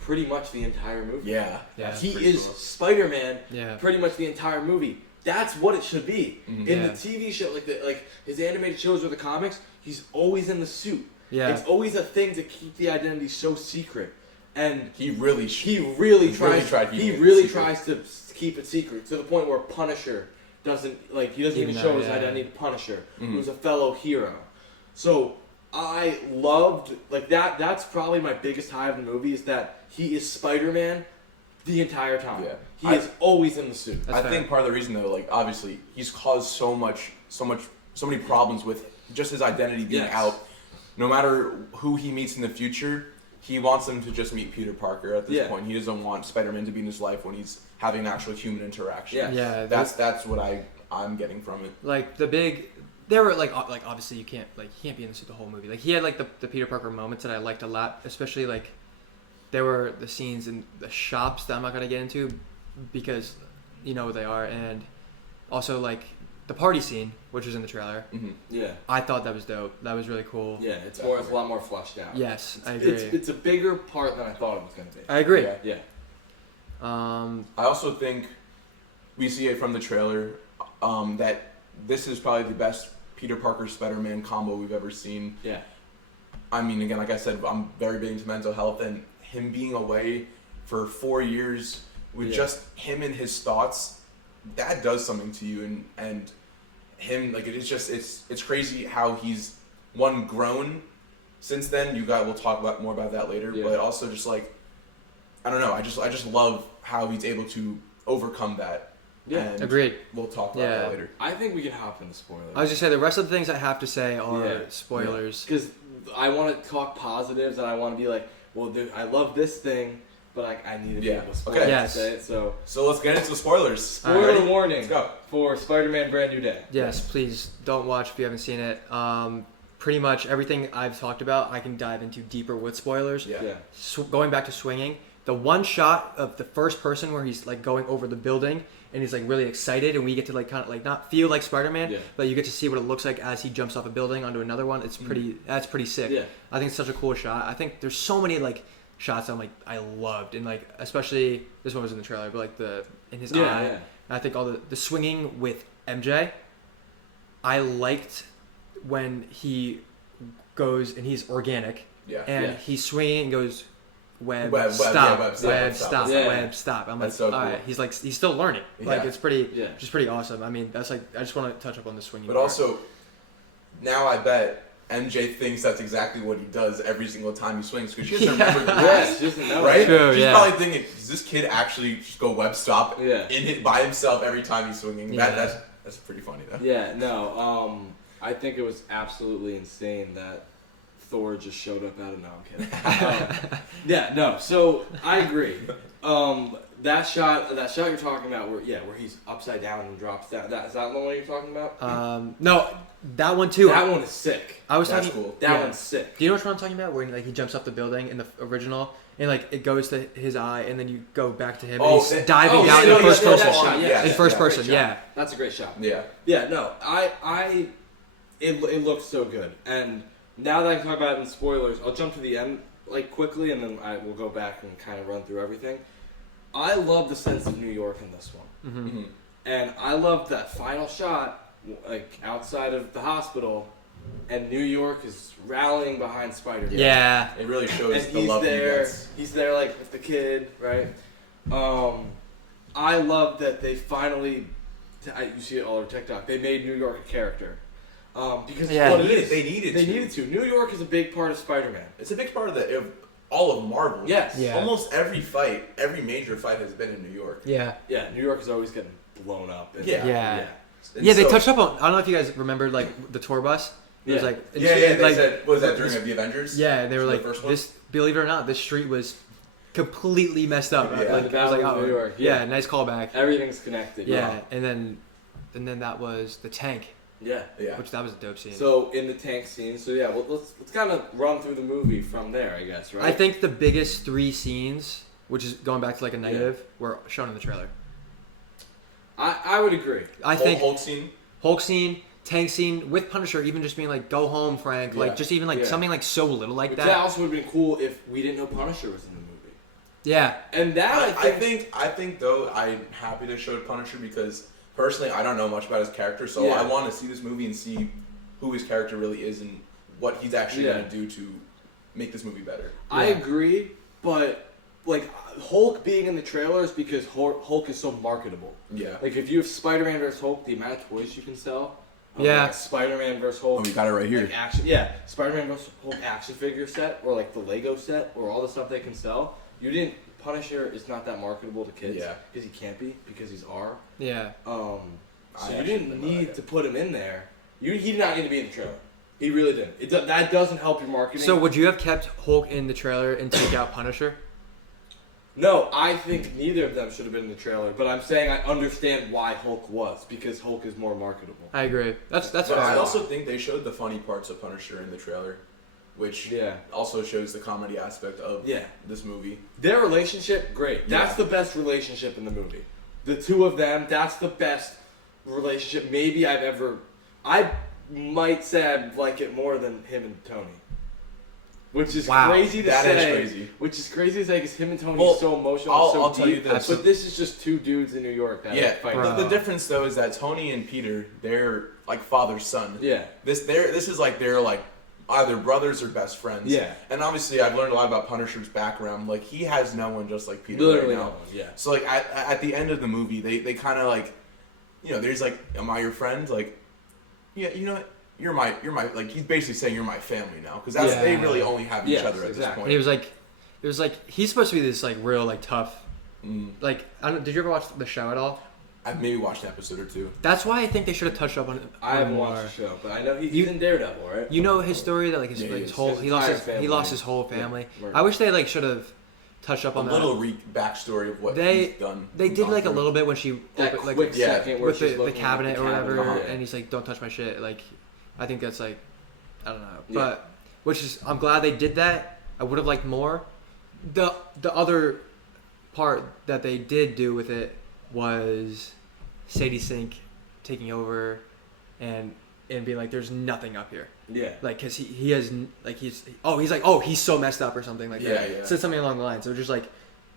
pretty much the entire movie. Yeah. Yeah. That's He pretty is cool. Spider-Man Yeah. pretty much the entire movie. That's what it should be. Mhm. In Yeah. the TV show, like his animated shows or the comics, he's always in the suit. Yeah. It's always a thing to keep the identity so secret. And He really. he really tries. tried He keeping it really secret. tries to keep it secret to the point where Punisher doesn't he doesn't even Even show though, his yeah. identity to Punisher, Mhm. who's a fellow hero. So I loved that. That's probably my biggest high of the movie is that he is Spider-Man the entire time. Yeah. He I- is always in the suit. That's I fair. think part of the reason though, like obviously, he's caused so many problems with just his identity being Yes. out. No matter who he meets in the future, he wants them to just meet Peter Parker at this Yeah. point. He doesn't want Spider-Man to be in his life when he's having an actual human interaction. Yeah. Yeah. That's what I'm getting from it. like the big. There were like obviously you can't be in the suit the whole movie. Like he had like the Peter Parker moments that I liked a lot, especially like there were the scenes in the shops that I'm not gonna get into because you know what they are, and also like the party scene which was in the trailer. Mm-hmm. Yeah. I thought that was dope. That was really cool. Yeah. It's a lot more fleshed out. Yes, I agree. It's a bigger part than I thought it was going to be. I agree. Yeah. Yeah. I also think we see it from the trailer that this is probably the best Peter Parker Spider-Man combo we've ever seen. Yeah. I mean, again, like I said, I'm very big into mental health, and him being away for 4 years with Yeah. just him and his thoughts, that does something to you, and him, like, it's crazy how he's grown since then. We'll talk more about that later, Yeah. but also just like, I don't know, I just love how he's able to overcome that. Yeah. And Agreed. We'll talk about Yeah. that later. I think we can hop into spoilers. I was just say the rest of the things I have to say are Yeah. spoilers. Because I want to talk positives and I want to be like, well, dude, I love this thing, but I need to be Yeah. able to spoil Okay. it Yes. to say it. So, So let's get into the spoilers. spoiler Ready? warning Let's go. for Spider-Man Brand New Day. Yes, please don't watch if you haven't seen it. Pretty much everything I've talked about, I can dive into deeper with spoilers. Yeah. Yeah. Going back to swinging, the one shot of the first person where he's like going over the building and he's like really excited, and we get to like kind of like not feel like Spider-Man, Yeah. but you get to see what it looks like as he jumps off a building onto another one. It's pretty. That's pretty sick. Yeah. I think it's such a cool shot. I think there's so many like shots I'm like I loved, and like especially this one was in the trailer, but like the in his Yeah, eye. yeah. I think all the swinging with MJ. I liked when he goes and he's organic Yeah. and Yeah. he's swinging and goes web, Web, stop, yeah, web, stop, Yeah. web, stop. I'm That's like, so all cool. right. He's like, he's still learning. Like Yeah. it's pretty, Yeah. just pretty awesome. I mean, that's like, I just want to touch up on the swinging. But part. also, now I bet MJ thinks that's exactly what he does every single time he swings because she doesn't remember the Yeah, past, she doesn't know. right? True, She's yeah. probably thinking, does this kid actually just go web stop Yeah. in it by himself every time he's swinging? Yeah. That's pretty funny though. Yeah, no. I think it was absolutely insane that Thor just showed up out of. No, I'm kidding. Yeah, no. So I agree. That shot you're talking about, where he's upside down and drops down. Is that the one you're talking about? No, that one too. That one is sick. I was That's talking. cool. That yeah. one's sick. Do you know which one I'm talking about? Where like he jumps off the building in the original, and like it goes to his eye, and then you go back to him, and he's diving yeah, out no, in first yeah, person. that shot, yeah, in yeah, first great person, shot. yeah. That's a great shot. Yeah. Yeah, no, it looks so good. And now that I can talk about it in spoilers, I'll jump to the end like quickly, and then I will go back and kind of run through everything. I love the sense of New York in this one, Mm-hmm. and I love that final shot, like outside of the hospital, and New York is rallying behind Spider-Man. Yeah. It really shows And the he's love he there. gets. He's there, like with the kid, right? I love that they finally. You see it all over TikTok. They made New York a character because Yeah. what it is. They needed They to. needed to. New York is a big part of Spider-Man. It's a big part of all of Marvel. Yes. Yeah. Almost every major fight has been in New York. Yeah. Yeah. New York is always getting blown up. And Yeah. And Yeah, they so- touched up on. I don't know if you guys remembered like the tour bus. It was Yeah. like Yeah, they like, said, what was that during this- the Avengers? Yeah, they were The like first one? this. Believe it or not, this street was completely messed up. Yeah. Like The I was Battle like, of oh, New York, yeah, yeah. nice callback. Everything's connected. Yeah, and then that was the tank, Yeah. Yeah. which that was a dope scene. So in the tank scene. So yeah, well, let's kind of run through the movie from there, I guess, right? I think the biggest three scenes, which is going back to like a negative, were shown in the trailer. I would agree. I think Hulk scene. Tank scene with Punisher, even just being like, "Go home, Frank," like just even like something like so little like that. That also would have been cool if we didn't know Punisher was in the movie. Yeah, and that I think though I'm happy to show Punisher because personally I don't know much about his character, so I want to see this movie and see who his character really is and what he's actually gonna do to make this movie better. I agree, but like Hulk being in the trailer is because Hulk is so marketable. Yeah. Like if you have Spider-Man vs. Hulk, the amount of toys you can sell. Yeah. Like Spider-Man vs. Hulk. Oh, we got it right here. Like Spider-Man vs. Hulk action figure set, or like the Lego set, or all the stuff they can sell. Punisher is not that marketable to kids. Yeah. Because he can't be, because he's R. Yeah. So you didn't need to put him in there. He did not need to be in the trailer. He really didn't. That doesn't help your marketing. So would you have kept Hulk in the trailer and take out Punisher? No, I think neither of them should have been in the trailer. But I'm saying I understand why Hulk was, because Hulk is more marketable. I agree. That's But fair. I also think they showed the funny parts of Punisher in the trailer, which Yeah. also shows the comedy aspect of Yeah. this movie. Their relationship, great. That's the best relationship in the movie. The two of them, that's the best relationship maybe I've ever... I might say I like it more than him and Tony. Which is crazy to say. That is crazy. Which is crazy to say because him and Tony are so emotional. I'll tell you this. But this is just two dudes in New York that fight. The difference though is that Tony and Peter, they're like father's son. Yeah. This is like they're like either brothers or best friends. Yeah. And obviously I've learned a lot about Punisher's background. Like he has no one just like Peter Literally right now. no one, yeah. So like at the end of the movie, they kind of like, there's like, am I your friend? Like, yeah, you know what? You're my like he's basically saying you're my family now because they really only have each other at this point. And it was like he's supposed to be this like real like tough. Like did you ever watch the show at all? I've maybe watched an episode or two. That's why I think they should have touched up on it. I haven't watched the show, but I know he's in Daredevil, right? You know his story that like his whole he lost his whole family. Yeah, I wish they like should have touched up on a little backstory of what he's done. They did like a little bit when she that like second where with she's the cabinet or whatever, Uh-huh. and he's like, "Don't touch my shit." Like, I think that's like, I don't know, but I'm glad they did that. I would have liked more. The other part that they did do with it was Sadie Sink taking over and being like, "There's nothing up here." Yeah. Like, cause he has like he's so messed up or something like that. Yeah. Said something along the lines. So just like,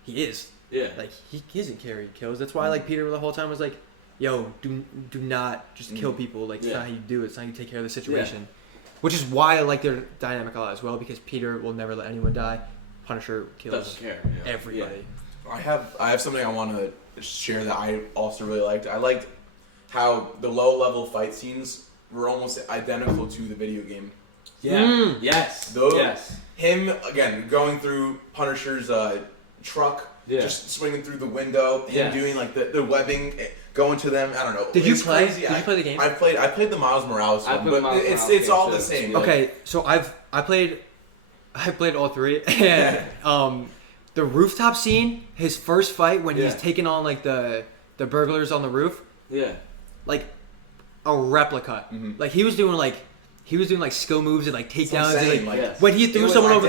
he is. Yeah. Like he doesn't carry kills. That's why like Peter the whole time was like, "Yo, do not just kill people. Like it's not how you do it. It's not how you take care of the situation." Yeah. Which is why I like their dynamic a lot as well, because Peter will never let anyone die. Punisher kills everybody. Yeah. I have something I want to share that I also really liked. I liked how the low level fight scenes were almost identical to the video game. Yeah. Yes. Him again going through Punisher's truck, just swinging through the window. Him doing like the webbing, going to them. I don't know. Did you play the game? I played the Miles Morales one, but it's all the same. Okay, so I played all three, and the rooftop scene, his first fight when he's taking on like the burglars on the roof. Yeah. Like a replica. Mm-hmm. Like he was doing like skill moves and like takedowns. When he threw someone over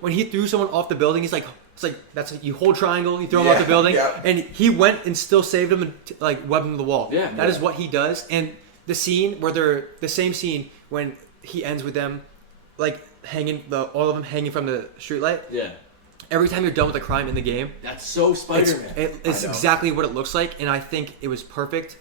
when he threw someone off the building, he's like, it's like that's you hold triangle, you throw him off the building, and he went and still saved him and like webbed him to the wall. Yeah, that is what he does. And the scene where they're the same scene when he ends with them, like all of them hanging from the streetlight. Yeah. Every time you're done with a crime in the game, that's so Spider-Man. It's exactly what it looks like, and I think it was perfect.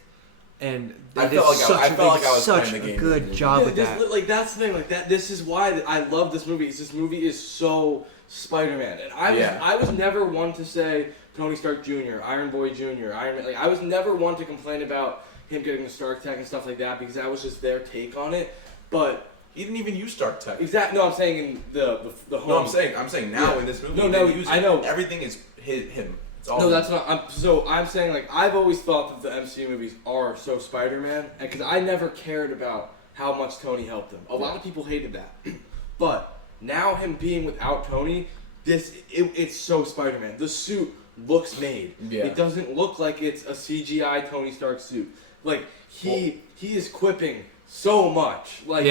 And I felt like I was such playing the game. a good job with that. Like that's the thing. Like that. This is why I love this movie. This movie is so Spider-Man, and I was never one to say Tony Stark Jr., Iron Boy Jr., Iron Man. Like I was never one to complain about him getting the Stark Tech and stuff like that because that was just their take on it. But he didn't even use Stark Tech. Exactly. No, I'm saying in the home. No, I'm saying now in this movie. I know. Everything is him. No, that's not. I'm saying like I've always thought that the MCU movies are so Spider-Man, and because I never cared about how much Tony helped him. A lot of people hated that, but now him being without Tony, it's so Spider-Man. The suit looks made. Yeah. It doesn't look like it's a CGI Tony Stark suit. Like he is quipping so much. Like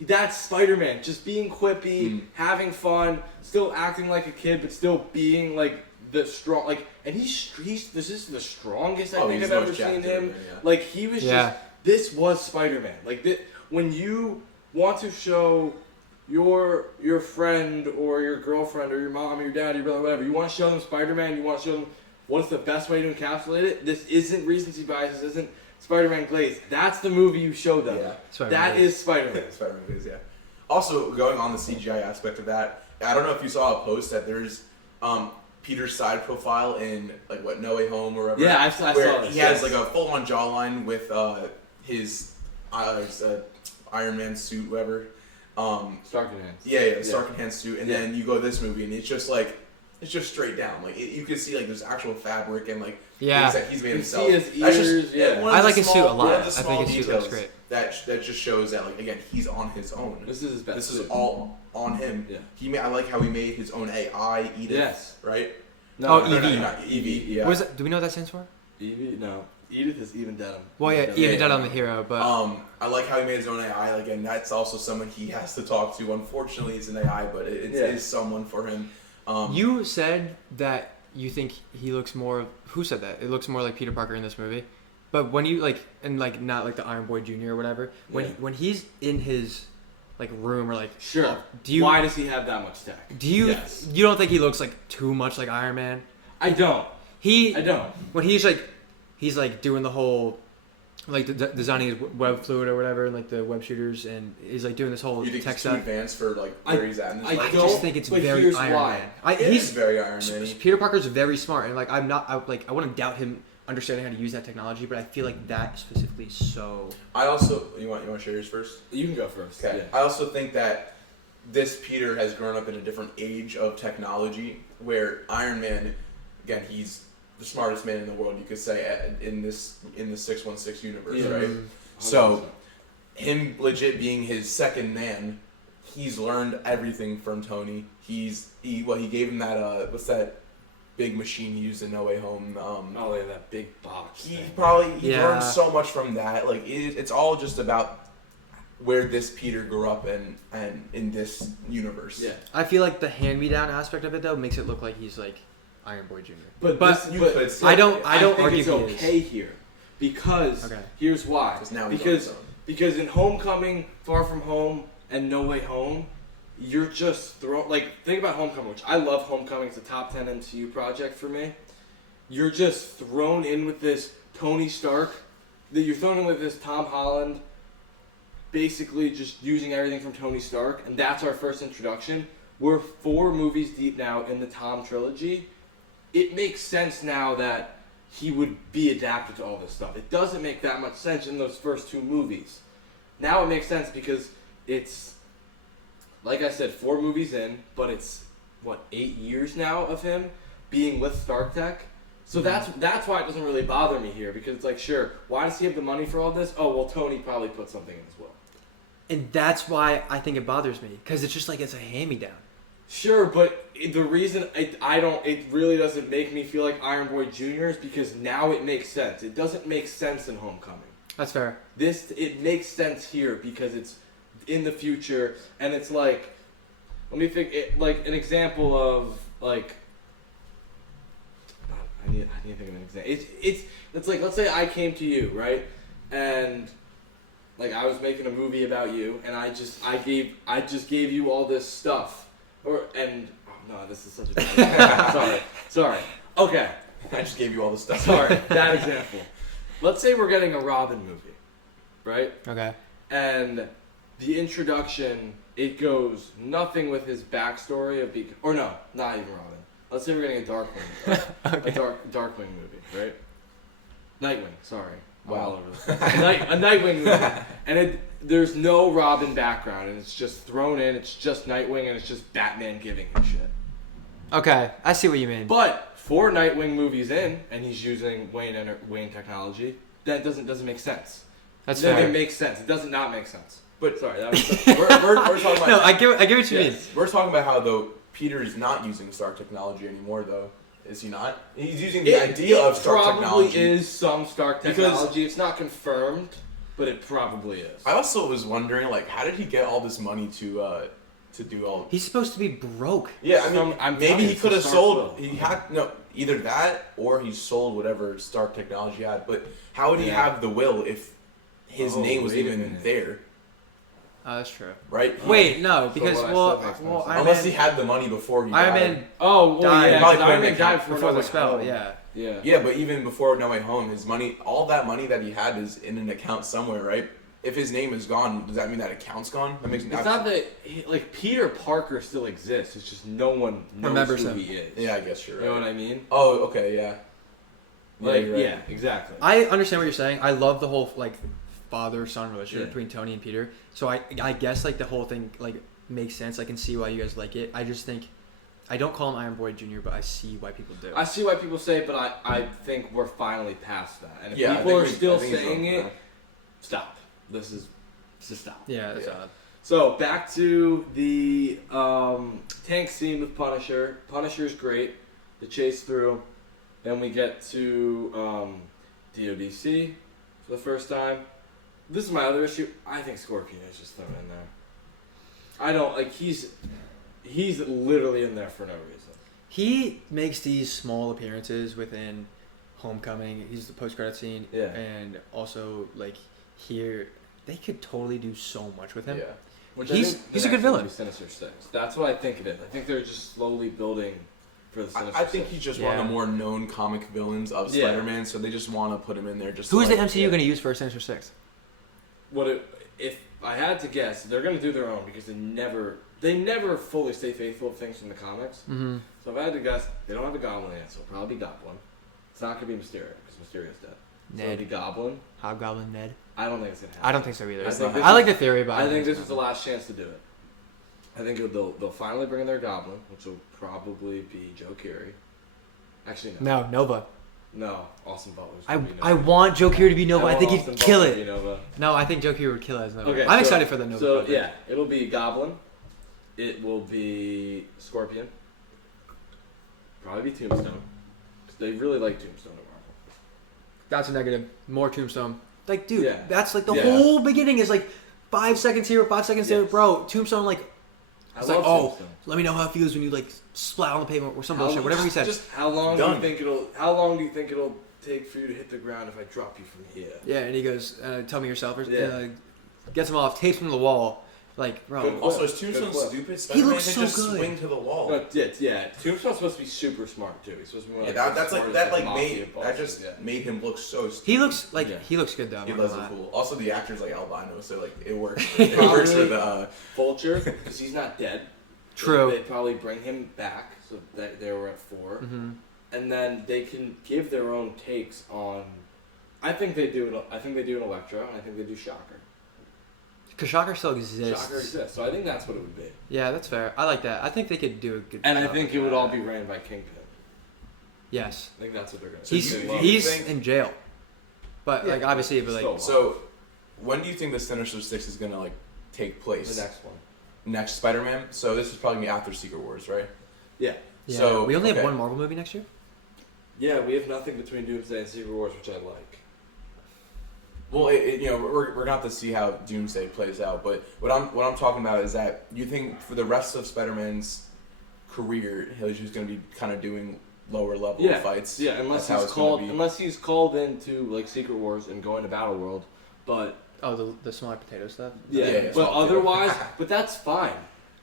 That's Spider-Man. Just being quippy, having fun, still acting like a kid, but still being like the strong. Like, and he's this is the strongest I think I've ever seen him. Yeah. Like he was just. This was Spider-Man. Like when you want to show your friend or your girlfriend or your mom or your dad, your brother, whatever, you want to show them Spider-Man. You want to show them what's the best way to encapsulate it. This isn't recency bias. This isn't Spider-Man Glaze. That's the movie you show them. Yeah. That is Spider-Man. Spider-Man movies, yeah. Also, going on the CGI aspect of that, I don't know if you saw a post that there's Peter's side profile in like No Way Home or whatever. Yeah, I saw this. He has like a full-on jawline with his Iron Man suit, whatever. Stark Enhanced. Yeah, Stark Enhanced suit, and then you go this movie, and it's just like it's just straight down. Like you can see like there's actual fabric and like things that he's made himself. See his ears. I like his suit a lot. I think his suit looks great. That just shows that like again he's on his own. This is his best. This is all on him. Yeah. I like how he made his own AI. Edith. Yes. Right. No, Evie. No, not Evie. Yeah. What is that? Do we know what that stands for? Evie? No. Edith is Even Dedham. Well, yeah, Even Dedham, the hero, but I like how he made his own AI. Again, that's also someone he has to talk to. Unfortunately, it's an AI, but it is someone for him. You said that you think he looks more. Who said that? It looks more like Peter Parker in this movie. But when you not like the Iron Boy Jr. or whatever, when he's in his like room or like sure. Why does he have that much tech? Do you you don't think he looks like too much like Iron Man? I don't. I don't. When he's like doing the whole like designing his web fluid or whatever, and like the web shooters, and he's like doing this whole you think tech it's too stuff. advanced for like where he's at in this I just think it's very Iron Man. He's very Iron Man. Peter Parker's very smart, and like I wouldn't doubt him understanding how to use that technology, but I feel like that specifically is so. I also you want to share yours first? You can go first. Okay. Yeah. I also think that this Peter has grown up in a different age of technology, where Iron Man, again, he's the smartest man in the world, you could say, in the 616 universe, right? 100%. So, him legit being his second man, he's learned everything from Tony. He gave him that what's that big machine he used in No Way Home? That big box. He learned so much from that. Like it's all just about where this Peter grew up and in this universe. Yeah, I feel like the hand-me-down aspect of it though makes it look like he's like Iron Boy Jr. But I don't argue it's okay here because here's why. Because in Homecoming, Far From Home, and No Way Home, you're just think about Homecoming, which I love. Homecoming, it's a top 10 MCU project for me. You're just thrown in with this Tony Stark, you're thrown in with this Tom Holland, basically just using everything from Tony Stark, and that's our first introduction. We're 4 movies deep now in the Tom trilogy. It makes sense now that he would be adapted to all this stuff. It doesn't make that much sense in those first 2 movies. Now it makes sense because it's, like I said, 4 movies in, but it's, 8 years now of him being with Stark Tech? So that's why it doesn't really bother me here, because it's like, sure, why does he have the money for all this? Oh, well, Tony probably put something in as well. And that's why I think it bothers me, because it's just like it's a hand-me-down. Sure, but the reason it really doesn't make me feel like Iron Boy Jr. is because now it makes sense. It doesn't make sense in Homecoming. That's fair. It makes sense here because it's in the future, and it's like, let me think, like an example of like, I need to think of an example. It's like, let's say I came to you, right, and like I was making a movie about you, and I just gave you all this stuff. This is such a bad example. Sorry. Okay. I just gave you all the stuff. Sorry, that example. Let's say we're getting a Robin movie, right? Okay. And the introduction, it goes nothing with his backstory of not even Robin. Let's say we're getting a Darkwing, Okay. a Darkwing movie, right? Nightwing, sorry. Wow. A Nightwing movie, and there's no Robin background, and it's just thrown in. It's just Nightwing, and it's just Batman giving him shit. Okay, I see what you mean. But 4 Nightwing movies in, and he's using Wayne technology, that doesn't make sense. That's fair. It makes sense. It doesn't not make sense. But sorry, that was we're talking about. No, I get what you mean. We're talking about how though Peter is not using Stark technology anymore, though. Is he not? He's using the idea of Stark technology. It probably is some Stark technology. It's not confirmed. but it probably is. I also was wondering, like, how did he get all this money to do all? He's supposed to be broke. Yeah, I mean, maybe he could have sold. Will. He had either that or he sold whatever Stark Technology had. But how would he have the will if his name was even there? That's true. Right? Wait, no, because unless he had the money before he died. Iron Man. Oh, well, yeah. Iron Man died before the spell. Yeah. Yeah. Yeah, but even before No Way Home, his money, all that money that he had is in an account somewhere, right? If his name is gone, does that mean that account's gone? That makes me. It's not that like Peter Parker still exists. It's just no one knows remembers who him. he is. Yeah, I guess you're right. You know what I mean? Oh, okay, yeah. Like, right. yeah, exactly. I understand what you're saying. I love the whole like father-son relationship Yeah. between Tony and Peter. So I guess like the whole thing like makes sense. I can see why you guys like it. I just think I don't call him Iron Boy Jr., but I see why people do. I see why people say it, but I think we're finally past that. And if Yeah, people are still saying it, stop. This is stop. Yeah, that's odd. So back to the tank scene with Punisher. Punisher's great. The chase through. Then we get to DODC for the first time. This is my other issue. I think Scorpion is just thrown in there. I don't like. He's literally in there for no reason. He makes these small appearances within Homecoming. He's the post-credit scene. Yeah. And also like here, they could totally do so much with him. Yeah. Which He's a good villain. Sinister Six. That's what I think it is. I think they're just slowly building for the Sinister I think Six. he's just one of the more known comic villains of Yeah. Spider-Man, so they just want to put him in there. Just Who is the like, MCU going to use for a Sinister Six? If I had to guess, they're gonna do their own because they never fully stay faithful to things from the comics. Mm-hmm. So if I had to guess, they don't have a Goblin yet, so it'll probably be Goblin. It's not gonna be Mysterio because Mysterio's dead. So it'll Ned. be Goblin. Hobgoblin Ned. I don't think it's gonna happen. I don't think so either. I I like the theory, but I think this it's was the last chance to do it. I think they'll finally bring in their Goblin, which will probably be Joe Keery. Actually, no. No, Nova. No, Austin Butler's gonna be Nova. I want Joe Keery to be Nova. I think Austin he'd kill Butler to be it. Nova. No, I think Joe Keery would kill it as Nova. Okay, I'm so- excited for the Nova. So project. yeah, it'll be Goblin. It will be Scorpion. Probably be Tombstone. 'Cause they really like Tombstone at Marvel. That's a negative. More Tombstone. Like, dude, Yeah. that's like the Yeah. whole beginning is like 5 seconds here, 5 seconds there, Yes. bro. Tombstone, like, I it's love like, oh, Tombstone. let me know how it feels when you like splat on the pavement or some bullshit, whatever he said. Just how long Done. do you think it'll take for you to hit the ground if I drop you from here? Yeah, and he goes, tell me yourself, or Yeah. gets him off, tapes him to the wall. Like, bro, Good Also, is Good Tombstone clip. stupid? He Spider-Man looks can so just good. swing to the wall. No, yeah. Tombstone's supposed to be super smart too. He's supposed to be one Yeah, of that's the like smartest, that like mafia made bosses, that just yeah. made him look so stupid. he looks like Yeah. he looks good though. He I'm does not look gonna lie. cool. Also, the actor's like albino, so like it works. It works for the. Vulture, because he's not dead. True. They probably bring him back, so that they were at 4. Mm-hmm. And then they can give their own takes on. I think they do an Electro, and I think they do Shocker. Because Shocker still exists. Shocker exists, so I think that's what it would be. Yeah, that's fair. I like that. I think they could do a good And job I think with it would that. all be ran by Kingpin. Yes. I think that's what they're gonna. So He's do you he's think- in jail. But like Yeah, obviously but like still- So, when do you think the Sinister Six is gonna like take place? the next one. Next Spider-Man. So this is probably gonna be after Secret Wars, right? Yeah. yeah, so, we only have okay. one Marvel movie next year? Yeah, we have nothing between Doomsday and Secret Wars, which I like. Well, we're gonna have to see how Doomsday plays out. But what I'm talking about is that you think for the rest of Spider-Man's career, he's just gonna be kind of doing lower level fights. Yeah, unless That's how it's gonna be. unless he's called into like Secret Wars and going to Battle World, but Oh, the small potato stuff? Yeah, but small otherwise, potato. but that's fine.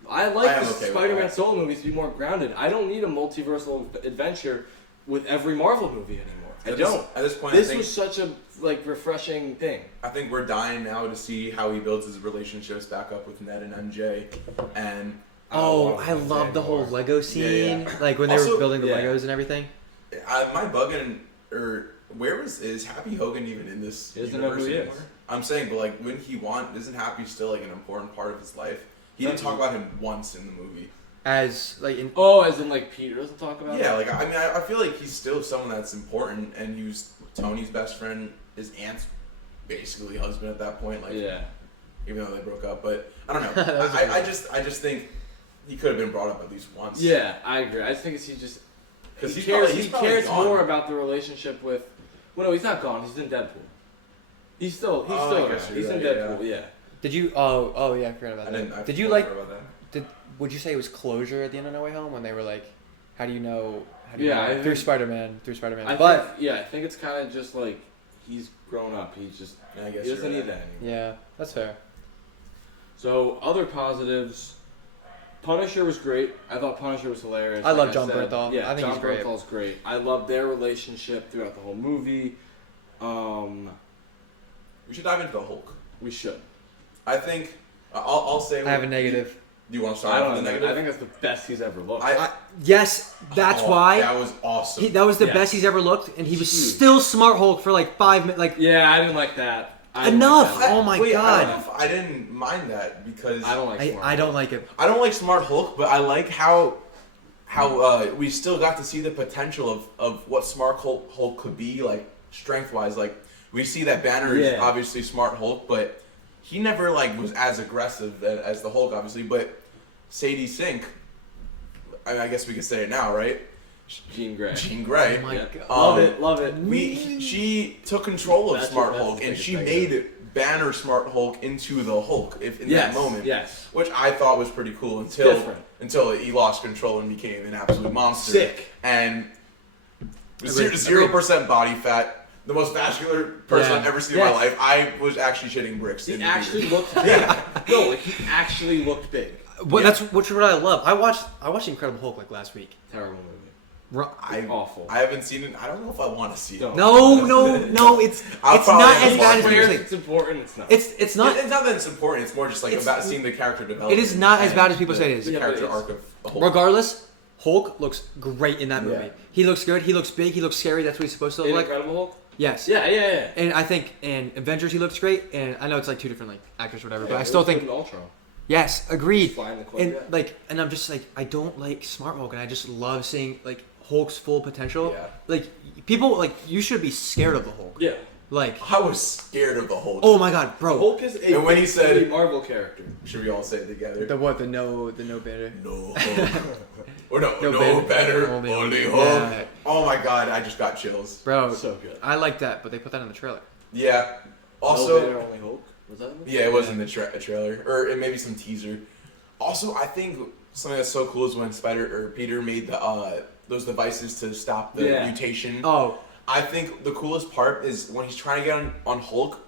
I like I am the okay with Spider-Man that. solo movies to be more grounded. I don't need a multiversal adventure with every Marvel movie anymore. I don't. At this point, This I think, was such a like refreshing thing. I think we're dying now to see how he builds his relationships back up with Ned and MJ, and Oh, don't I want love the whole anymore. Lego scene. Yeah. Like when they Also- were building the yeah. Legos and everything. my bugging or where is Happy Hogan even in this He doesn't know universe who he is. anymore? I'm saying, but like when he isn't Happy still like an important part of his life? He didn't talk about him once in the movie. As like in Oh, as in like Peter doesn't talk about Yeah, it? like I mean, I feel like he's still someone that's important, and he was Tony's best friend, his aunt's basically husband at that point. Like, Yeah. even though they broke up, but I don't know. That was a good I just think he could have been brought up at least once. Yeah, I agree. I just think he just 'Cause he he's cares. probably- he's He probably cares gone. more about the relationship with. Well, no, he's not gone. He's in Deadpool. He's still I around. guess He's you're in right, Deadpool. Yeah. Did you? Oh yeah, I forgot about that. I Did you totally like? forgot about that. Would you say it was closure at the end of No Way Home when they were like, how do you know? Yeah, through Spider-Man. I think it's kind of just like he's grown up. He's just Yeah, I guess he doesn't you're need right. that anymore. Yeah, that's fair. So other positives, Punisher was great. I thought Punisher was hilarious. I love Like John said. Bernthal. Yeah, I think John he's great. Bernthal's great. I love their relationship throughout the whole movie. We should dive into the Hulk. We should. I think I'll say. I have a negative. Do you want to I start don't with the know. negative? I think that's the best he's ever looked. Yes, that's why. That was awesome. That was the Yes. best he's ever looked, and he was Huge. still Smart Hulk for like 5 minutes. Like yeah, I didn't like that. I didn't Enough! Like that. Oh my Wait, God. I don't know if I didn't mind that because I don't like. I don't like it. I don't like Smart Hulk, but I like how we still got to see the potential of what Smart Hulk could be, like strength wise. Like we see that Banner is obviously Smart Hulk, but he never like was as aggressive as the Hulk, obviously. But Sadie Sink, I guess we could say it now, right? Jean Grey. Jean Grey. Oh my Yeah. God. Love it. She took control of That's Smart what- that's Hulk, the and biggest she thing, made Banner Smart Hulk into the Hulk in that moment. Yes. Which I thought was pretty cool until Different. he lost control and became an absolute monster. Sick. And Agreed. 0% body fat. The most vascular person Yeah. I've ever seen in my life. I was actually shitting bricks. He in the actually theater. looked big. No, like he actually looked big. What that's what I love. I watched The Incredible Hulk like last week. Terrible movie. Awful. I haven't seen it. I don't know if I want to see it. Don't. No, it's I'll not probably as bad as watch people it. say. It's important. It's not. It's not. It's not that it's important. It's more just like It's- about seeing the character develop. It is not as bad as people say it is. The Yeah, character but arc of the Hulk. Regardless, Hulk looks great in that movie. Yeah. He looks good. He looks big. He looks scary. That's what he's supposed to look In like. Incredible Hulk. Yes. Yeah. And I think in Avengers he looks great. And I know it's like two different like actors or whatever, but Yeah, I still it was think good in Ultron. yes, agreed. Flying the clip, And yeah. like, and I'm just like, I don't like Smart Hulk, and I just love seeing like Hulk's full potential. Yeah. Like people, like you should be scared of the Hulk. Yeah. Like, I was scared of the Hulk. oh my God, bro. Hulk is a And when he said- Marvel character. Should we all say it together? The what? The no banner. No Hulk. Or no No better. Only Only Hulk. Hulk. Yeah. Oh my God, I just got chills. Bro, So good. I like that, but they put that in the trailer. Yeah. No Also, Banner, Only Hulk. Was that in the movie? yeah, it was in the trailer, or maybe some teaser. Also, I think something that's so cool is when Peter made those devices to stop the Yeah. mutation. Oh, I think the coolest part is when he's trying to get on Hulk.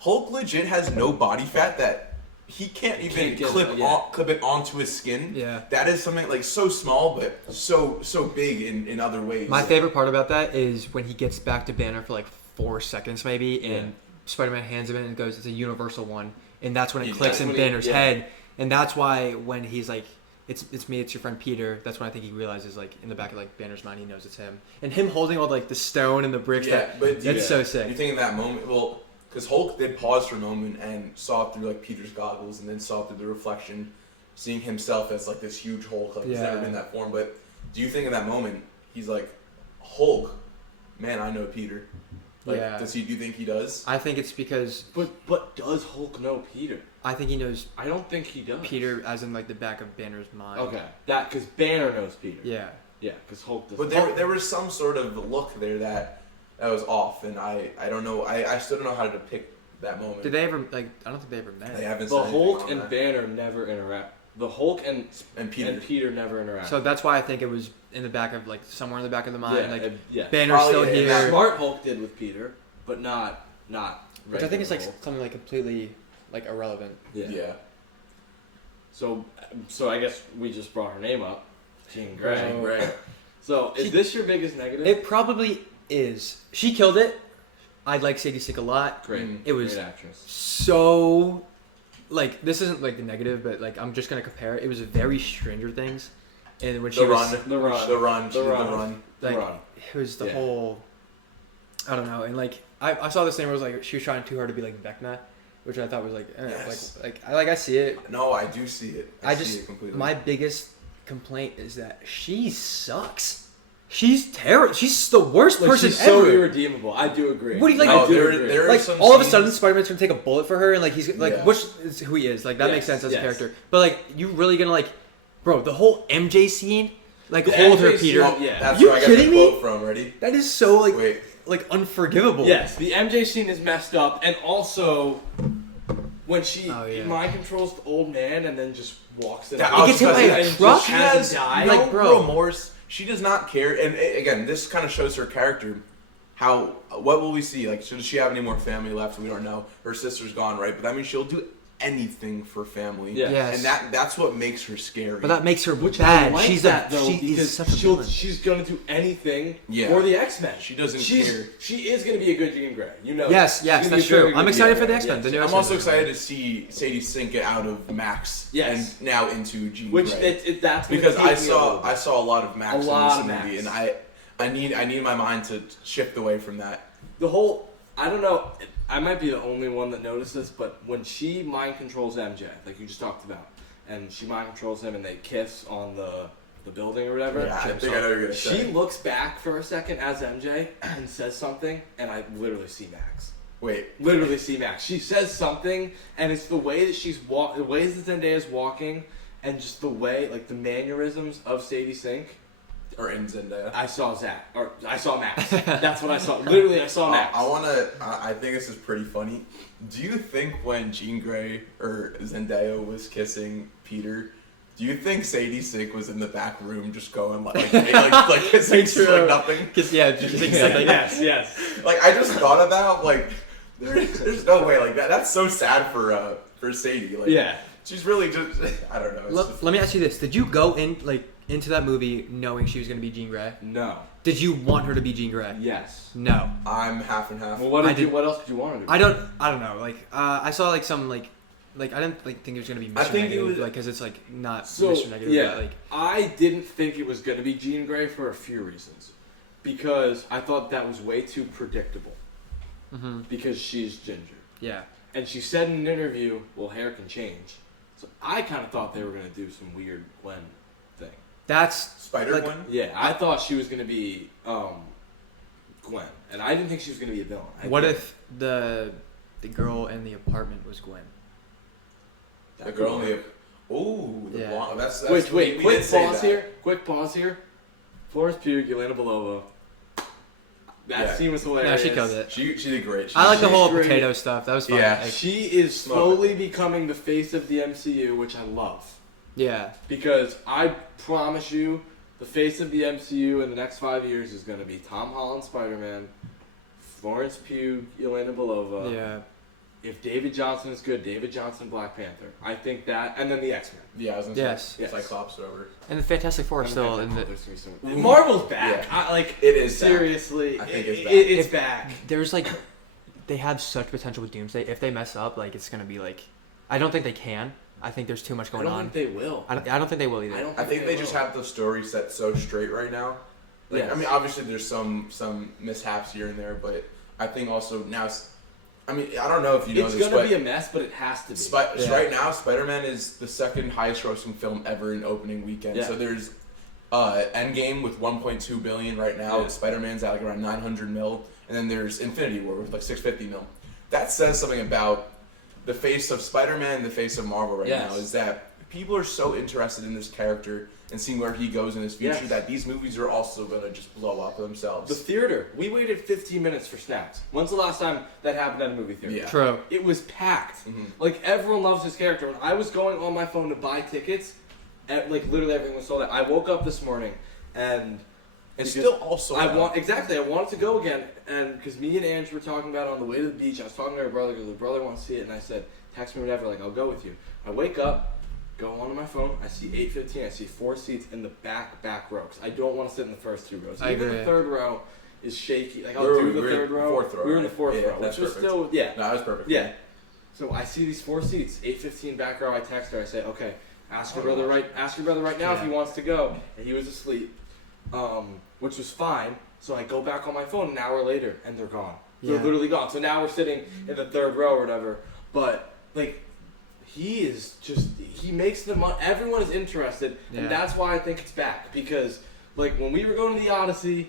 Hulk legit has no body fat that he can't even can't get clip it, yeah. clip it onto his skin. Yeah. That is something like so small but so big in other ways. my favorite part about that is when he gets back to Banner for like 4 seconds maybe, and Spider-Man hands him in and goes, "It's a universal one," and that's when it Yeah, clicks that's in when he- Banner's yeah. head, and that's why when he's like, "It's me, it's your friend Peter," that's when I think he realizes like in the back of like Banner's mind he knows it's him, and him holding all like the stone and the bricks. Yeah, but That's so sick. You think in that moment, well, because Hulk did pause for a moment and saw through like Peter's goggles and then saw through the reflection, seeing himself as like this huge Hulk, like he's Yeah. never been in that form. But do you think in that moment he's like, Hulk, man, I know Peter. Like, Yeah. do you think he does? I think it's because But does Hulk know Peter? I think he knows I don't think he does. Peter as in like the back of Banner's mind. Okay. That because Banner knows Peter. Yeah. Yeah. Because Hulk does. But there was some sort of look there that was off, and I don't know. I still don't know how to depict that moment. Did they ever like? I don't think they ever met. They haven't The said anything Hulk on and that. Banner never interact. The Hulk and Peter. never interact. So that's why I think it was in the back of like somewhere in the back of the mind. yeah, like yeah. Banner's Probably still in here. that Smart Hulk did with Peter, but not. Which I think is like regular Hulk. something like completely like irrelevant. Yeah. So I guess we just brought her name up, Jean Grey. Jean Grey. So is this your biggest negative? It probably is. She killed it. I like Sadie Sink a lot. Great. It was Great actress. so like this isn't like the negative, but like I'm just gonna compare it. It was very Stranger Things, and when she The was run. The Run. The run. She The did Run. the run. like Run. it was the Yeah. whole. I don't know, and like I saw this thing where it was like she was trying too hard to be like Vecna, which I thought was like Yes. I see it. No, I do see it. I see just it completely. my biggest complaint is that she sucks. She's terrible. She's the worst Like, person she's so ever. irredeemable. I do agree. What do you like? No, I do there- agree. there are Like some all of a scenes- sudden, Spider-Man's gonna take a bullet for her, and like he's like, Yeah. which is who he is. Like that Yes, makes sense as yes. a character. But like, you really gonna like, bro, the whole MJ scene, like The hold her, MJ Peter. scene, yeah. That's You where I got kidding the me? quote from. Ready? That is so like. Wait. like unforgivable. Yes, the MJ scene is messed up, and also when she mind controls the old man and then just walks in. He gets hit by a truck. She has like, bro. remorse. She does not care. And again, this kind of shows her character. What will we see? Like, does she have any more family left? We don't know. Her sister's gone, right? But that means she'll do anything for family. Yeah. Yes. And that's what makes her scary. But that makes her Which bad. I like She's that, she is such a villain. She's gonna do anything for the X-Men. She doesn't care. She is gonna be a good Jean Grey. You know. Yes, that's true. I'm excited for the X-Men. Yes. I'm also excited to see Sadie Sink get out of Max and now into Jean Grey. That's because I saw a lot of Max in this movie, Max. and I need my mind to shift away from that. I don't know. I might be the only one that noticed this, but when she mind controls MJ, like you just talked about, and she mind controls him and they kiss on the building or whatever. Yeah, I think I know what you're gonna say. She looks back for a second as MJ and says something, and I literally see Max. Wait. Literally see Max. She says something, and it's the way that the way that Zendaya's walking, and just the way, like the mannerisms of Sadie Sink. Or in Zendaya. I saw Max. That's what I saw. Literally, I saw Max. I think this is pretty funny. Do you think when Jean Grey or Zendaya was kissing Peter, do you think Sadie Sink was in the back room just going like kissing like nothing? Yes. Like I just thought of that. Like there's no way like that. That's so sad for Sadie. Like she's really just I don't know. Let me ask you this: did you go into that movie knowing she was going to be Jean Grey? No. Did you want her to be Jean Grey? Yes. No. I'm half and half. Well, what else did you want her to be? I don't know. Like I saw some like I didn't think it was going to be Mr. Negative, because it's not Mr. Negative. Yeah. But, I didn't think it was going to be Jean Grey for a few reasons. Because I thought that was way too predictable. Mm-hmm. Because she's ginger. Yeah. And she said in an interview, well, hair can change. So I kind of thought they were going to do some weird Gwen thing. That's Spider-Gwen? Yeah, I thought she was going to be Gwen. And I didn't think she was going to be a villain. What if the girl in the apartment was Gwen? The girl in the... Ooh, the blonde. That's wait, quick pause here. Florence Pugh, Yelena Belova. That scene was hilarious. No, she killed it. She did great. I like the whole potato stuff. That was fun. Yeah. She is slowly becoming the face of the MCU, which I love. Yeah. Because I promise you, the face of the MCU in the next 5 years is going to be Tom Holland Spider-Man, Florence Pugh, Yelena Belova. Yeah. If David Johnson is good, David Johnson, Black Panther. I think that, and then the X-Men. Yeah, I was going to say Cyclops over. And the Fantastic Four still in the... Marvel's back. Yeah. It is seriously. I think it's back. It's back. There's they have such potential with Doomsday. If they mess up, it's going to be I don't think they can. I think there's too much going on. I don't think they will. I don't think they will either. I think they just have the story set so straight right now. I mean, obviously there's some mishaps here and there, but I think also now... I mean, I don't know if you know this, it's going to be a mess, but it has to be. Right now, Spider-Man is the second highest grossing film ever in opening weekend. Yeah. So there's Endgame with $1.2 billion right now. Yeah. Spider-Man's at around $900 million. And then there's Infinity War with $650 million. That says something about the face of Spider-Man and the face of Marvel right now, is that people are so interested in this character and seeing where he goes in his future that these movies are also going to just blow up themselves. The theater. We waited 15 minutes for Snaps. When's the last time that happened at a movie theater? Yeah. True. It was packed. Mm-hmm. Everyone loves his character. When I was going on my phone to buy tickets, literally everything was sold out. I woke up this morning and... It's still all sold out. I wanted to go again, and because me and Ange were talking about it on the way to the beach, I was talking to her brother because the brother wants to see it, and I said, text me whatever, I'll go with you. I wake up, go onto my phone, I see 8:15, I see 4 seats in the back row, because I don't want to sit in the first 2 rows. Even the third row is shaky. I'll do the third row. Fourth row. We were in the fourth row, which was perfect. still, No, that was perfect. Yeah. So I see these 4 seats, 8:15 back row, I text her, I say, okay, ask your brother right now if he wants to go, and he was asleep. Which was fine. So I go back on my phone an hour later, and they're gone. They're literally gone. So now we're sitting in the third row or whatever. But he makes the money. Everyone is interested, and that's why I think it's back. Because when we were going to the Odyssey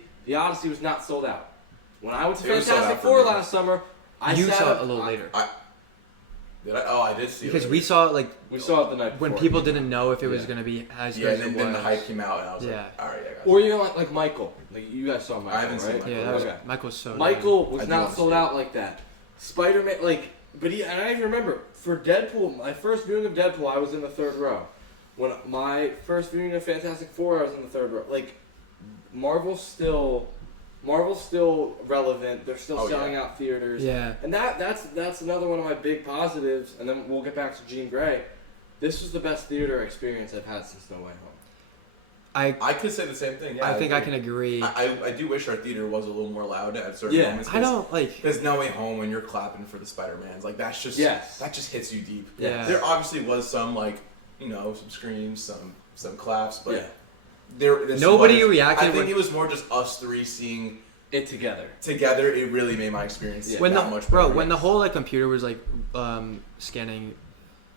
was not sold out. When I went to Fantastic Four last summer, I saw it a little later. Did I? Oh, I did see it. Because later. we saw it, like, We saw it the night before. when people didn't know if it was Yeah. going to be as Yeah, good and as it then was. the hype came out, and I was Yeah. like, all right, I got Or you know, like Michael. Like you guys saw Michael, I haven't seen right? Michael. Yeah, that was, Okay. Michael's so Michael was I do not wanna sold see it. out like that. Spider-Man, like, but and I even remember for Deadpool, my first viewing of Deadpool, I was in the third row. When my first viewing of Fantastic Four, I was in the third row. Like, Marvel's still relevant. They're still Oh, selling yeah. out theaters. Yeah. And that's another one of my big positives. And then we'll get back to Jean Grey. This was the best theater experience I've had since No Way Home. I could say the same thing. Yeah, I think I agree. can agree. I do wish our theater was a little more loud at certain Yeah. moments. I don't, like... There's No Way Home when you're clapping for the Spider-Mans. Like, that's just... Yes. That just hits you deep. Yeah. There obviously was some, like, you know, some screams, some claps, but... Yeah. There's Nobody some others. reacted I think when- it was more just us three seeing It together. together. It really made my experience Yeah. when that the much bro, better. when the whole, like, computer was, like, scanning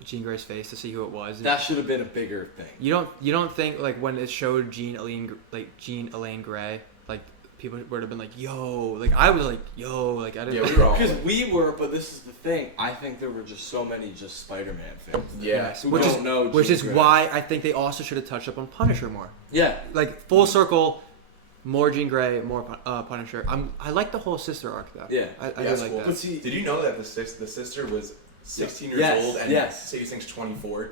Jean Grey's face to see who it was. That should have been a bigger thing. You don't think, like, when it showed Jean Elaine Grey, like, people would have been like, yo, like, I was like, yo, like, I didn't. Yeah, we were all... Because we were, but this is the thing. I think there were just so many just Spider-Man fans. Yeah. Yes, Who which don't is know which Jean is Grey. why I think they also should have touched up on Punisher more. Yeah. Like, full circle, more Jean Grey, more Punisher. I like the whole sister arc though. Yeah. I Yeah, do that's like cool. that. But see, Did you know that the sister was 16 years Yes, old and yes. Sadie Sink's 24?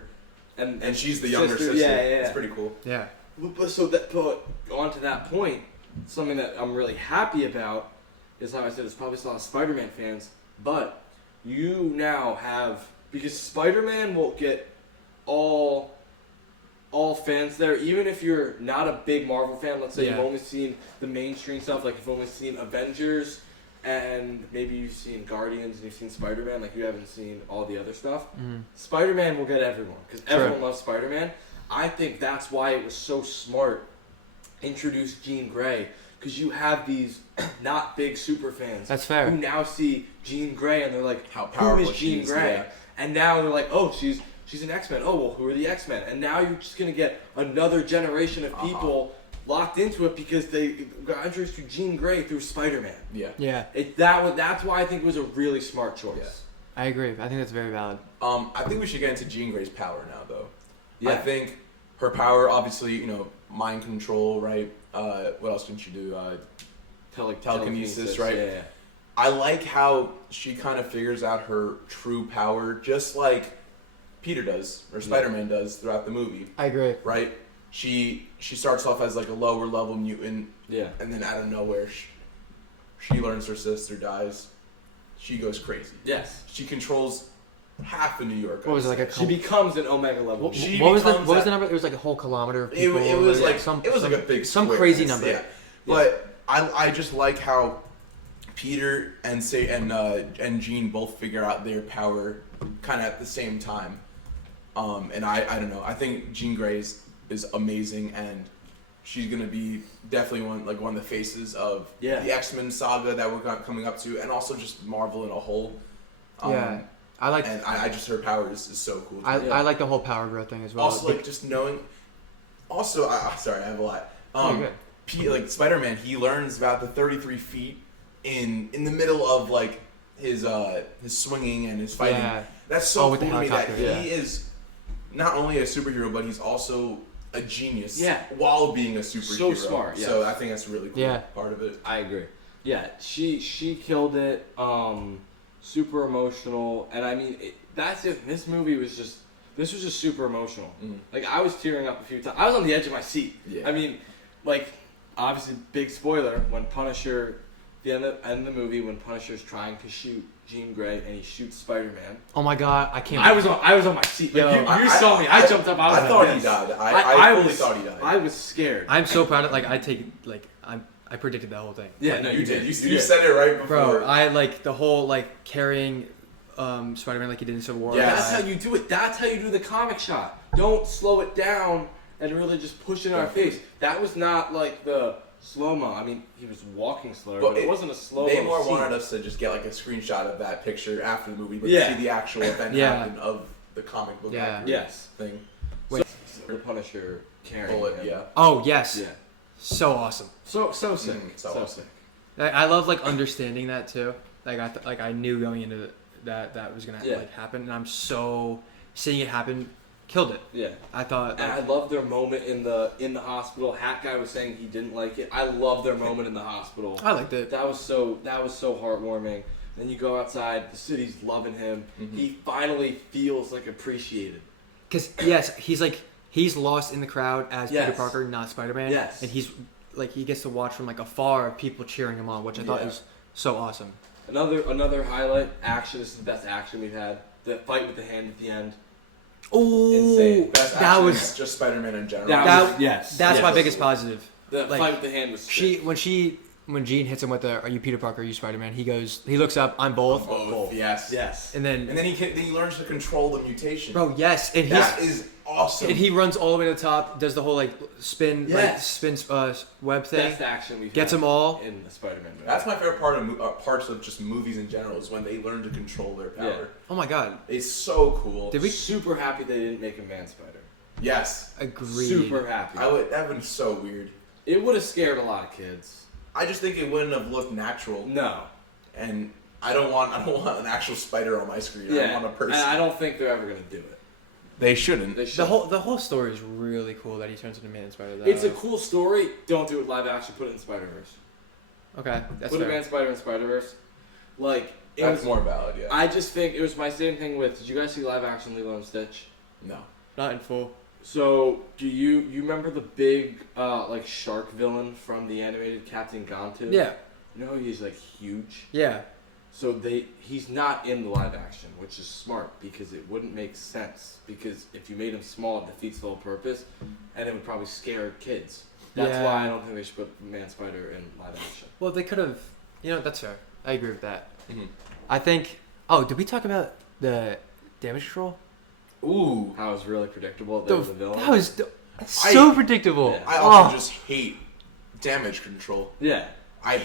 and And she's the younger sister. Yeah, yeah, yeah. It's pretty cool. Yeah. But so that, but on to that point, something that I'm really happy about is how I said there's probably a lot of Spider-Man fans, but you now have, because Spider-Man will get all fans there, even if you're not a big Marvel fan. Let's say Yeah. you've only seen the mainstream stuff, like you've only seen Avengers and maybe you've seen Guardians and you've seen Spider-Man, like you haven't seen all the other stuff. Mhm. Spider-Man will get everyone because True. everyone loves Spider-Man. I think that's why it was so smart introduce Jean Grey, because you have these not big super fans That's fair. who now see Jean Grey and they're like, How who powerful is she Jean is, Grey? yeah. And now they're like, oh, she's an X-Men. Oh, well, who are the X-Men? And now you're just gonna get another generation of people locked into it because they got introduced to Jean Grey through Spider-Man. Yeah. Yeah, That's why I think it was a really smart choice. Yeah. I agree. I think that's very valid. I think we should get into Jean Grey's power now, though. Yeah. I think her power, obviously, you know, mind control, right? What else can she do? Telekinesis, right? Yeah, yeah. I like how she kind of figures out her true power, just like Peter does, or Spider-Man does throughout the movie, I agree. right? She starts off as like a lower level mutant, Yeah. and then out of nowhere, she learns her sister dies. She goes crazy. Yes. She controls half of New York. What was it, I'd like a say. She becomes an Omega level. What, She what was the becomes what was that- the number? It was like a whole kilometer of It, people. it was like some it was some, like a big some square, crazy yes, number. Yeah. But I just like how Peter and Jean both figure out their power kind of at the same time. And I don't know. I think Jean Grey is amazing, and she's gonna be definitely one of the faces of the X-Men saga that we're coming up to, and also just Marvel in a whole. Yeah, I like. And I just her power is so cool. to me. I like the whole power growth thing as well. Also, like just knowing. Also, sorry, I have a lot. Oh, good. Like Spider-Man, he learns about the 33 feet in the middle of like his swinging and his fighting. Yeah. That's so Oh, cool with the to me that helicopter, he is not only a superhero, but he's also a genius. Yeah. While being a superhero. So smart, yeah. So I think that's a really cool Yeah. part of it. I agree. Yeah, she killed it. Super emotional, and I mean that's it. This was just super emotional. Mhm. Like I was tearing up a few times. I was on the edge of my seat. Yeah. I mean, like obviously big spoiler when Punisher, the end of the movie when Punisher's trying to shoot Jean Grey and he shoots Spider-Man. Oh my god, I can't. I was on my seat. Like, Yo, you saw me. I jumped up. I was I like thought this. he died. I fully thought he died. I was scared. I'm so proud of I predicted that whole thing. Yeah, Like, no, you did. You did. said it right before. bro. I like the whole like carrying Spider-Man like he did in Civil War. Yeah. That's how you do it. That's how you do the comic shot. Don't slow it down and really just push it in our face. That was not like the slow-mo. I mean, he was walking slower, but it wasn't a slow-mo. They more scene. wanted us to just get like a screenshot of that picture after the movie, but Yeah. see the actual event Yeah. happen of the comic book Yeah. accurate Yes. thing. Wait. The Punisher carrying Bullet, him. yeah. Oh yes. Yeah. So awesome. So sick. So So awesome. sick. I love like understanding that too. Like I knew going into that was gonna Yeah. like happen, and I'm so seeing it happen, killed it. Yeah. I thought. And I love their moment in the hospital. Hat guy was saying he didn't like it. I love their moment in the hospital. I liked it. That was so heartwarming. Then you go outside, the city's loving him. Mhm. He finally feels like appreciated. Because yes, he's lost in the crowd as Peter Yes. Parker, not Spider-Man. Yes. And he's like he gets to watch from like afar of people cheering him on, which I thought Yeah. was so awesome. Another highlight, action. This is the best action we've had. The fight with the hand at the end. Oh, Insane. Best that action was is just Spider-Man in general. Yes. that's my Yes. biggest positive. The like, fight with the hand was sick. When Jean hits him with the "Are you Peter Parker? Are you Spider-Man?" He looks up, "I'm both." Both. Yes. Yes. And then he learns to control the mutation. bro, yes, and That is awesome. and he runs all the way to the top, does the whole like spin Yes. web thing, Best action we've gets had them all. in the Spider-Man movie. That's my favorite part of parts of just movies in general is when they learn to control their power. Yeah. Oh my god, It's so cool. Did we- super happy they didn't make a man spider. Yes. agreed. Super happy. That would have been so weird. It would have scared a lot of kids. I just think it wouldn't have looked natural. No. And I don't want an actual spider on my screen. I want a person. And I don't think they're ever gonna do it. They shouldn't. They should. The whole story is really cool that he turns into Man Spider. Though. It's a cool story. Don't do it live action. Put it in Spider Verse. Okay, that's Put a fair. Man Spider in Spider Verse. Like it That's was more valid, yeah. I just think it was my same thing with. Did you guys see live action Lilo and Stitch? No. Not in full. So do you remember the big like shark villain from the animated Captain Gantu? Yeah, You know he's like huge. yeah. So he's not in the live action, which is smart because it wouldn't make sense. Because if you made him small, it defeats the whole purpose, and it would probably scare kids. That's Yeah. why I don't think they should put Man Spider in live action. Well, they could have. You know, that's fair. I agree with that. Mhm. I think. Oh, did we talk about the damage control? Ooh. How it was really predictable that was a villain. That was so predictable. Yeah. I also Oh. just hate damage control. Yeah. I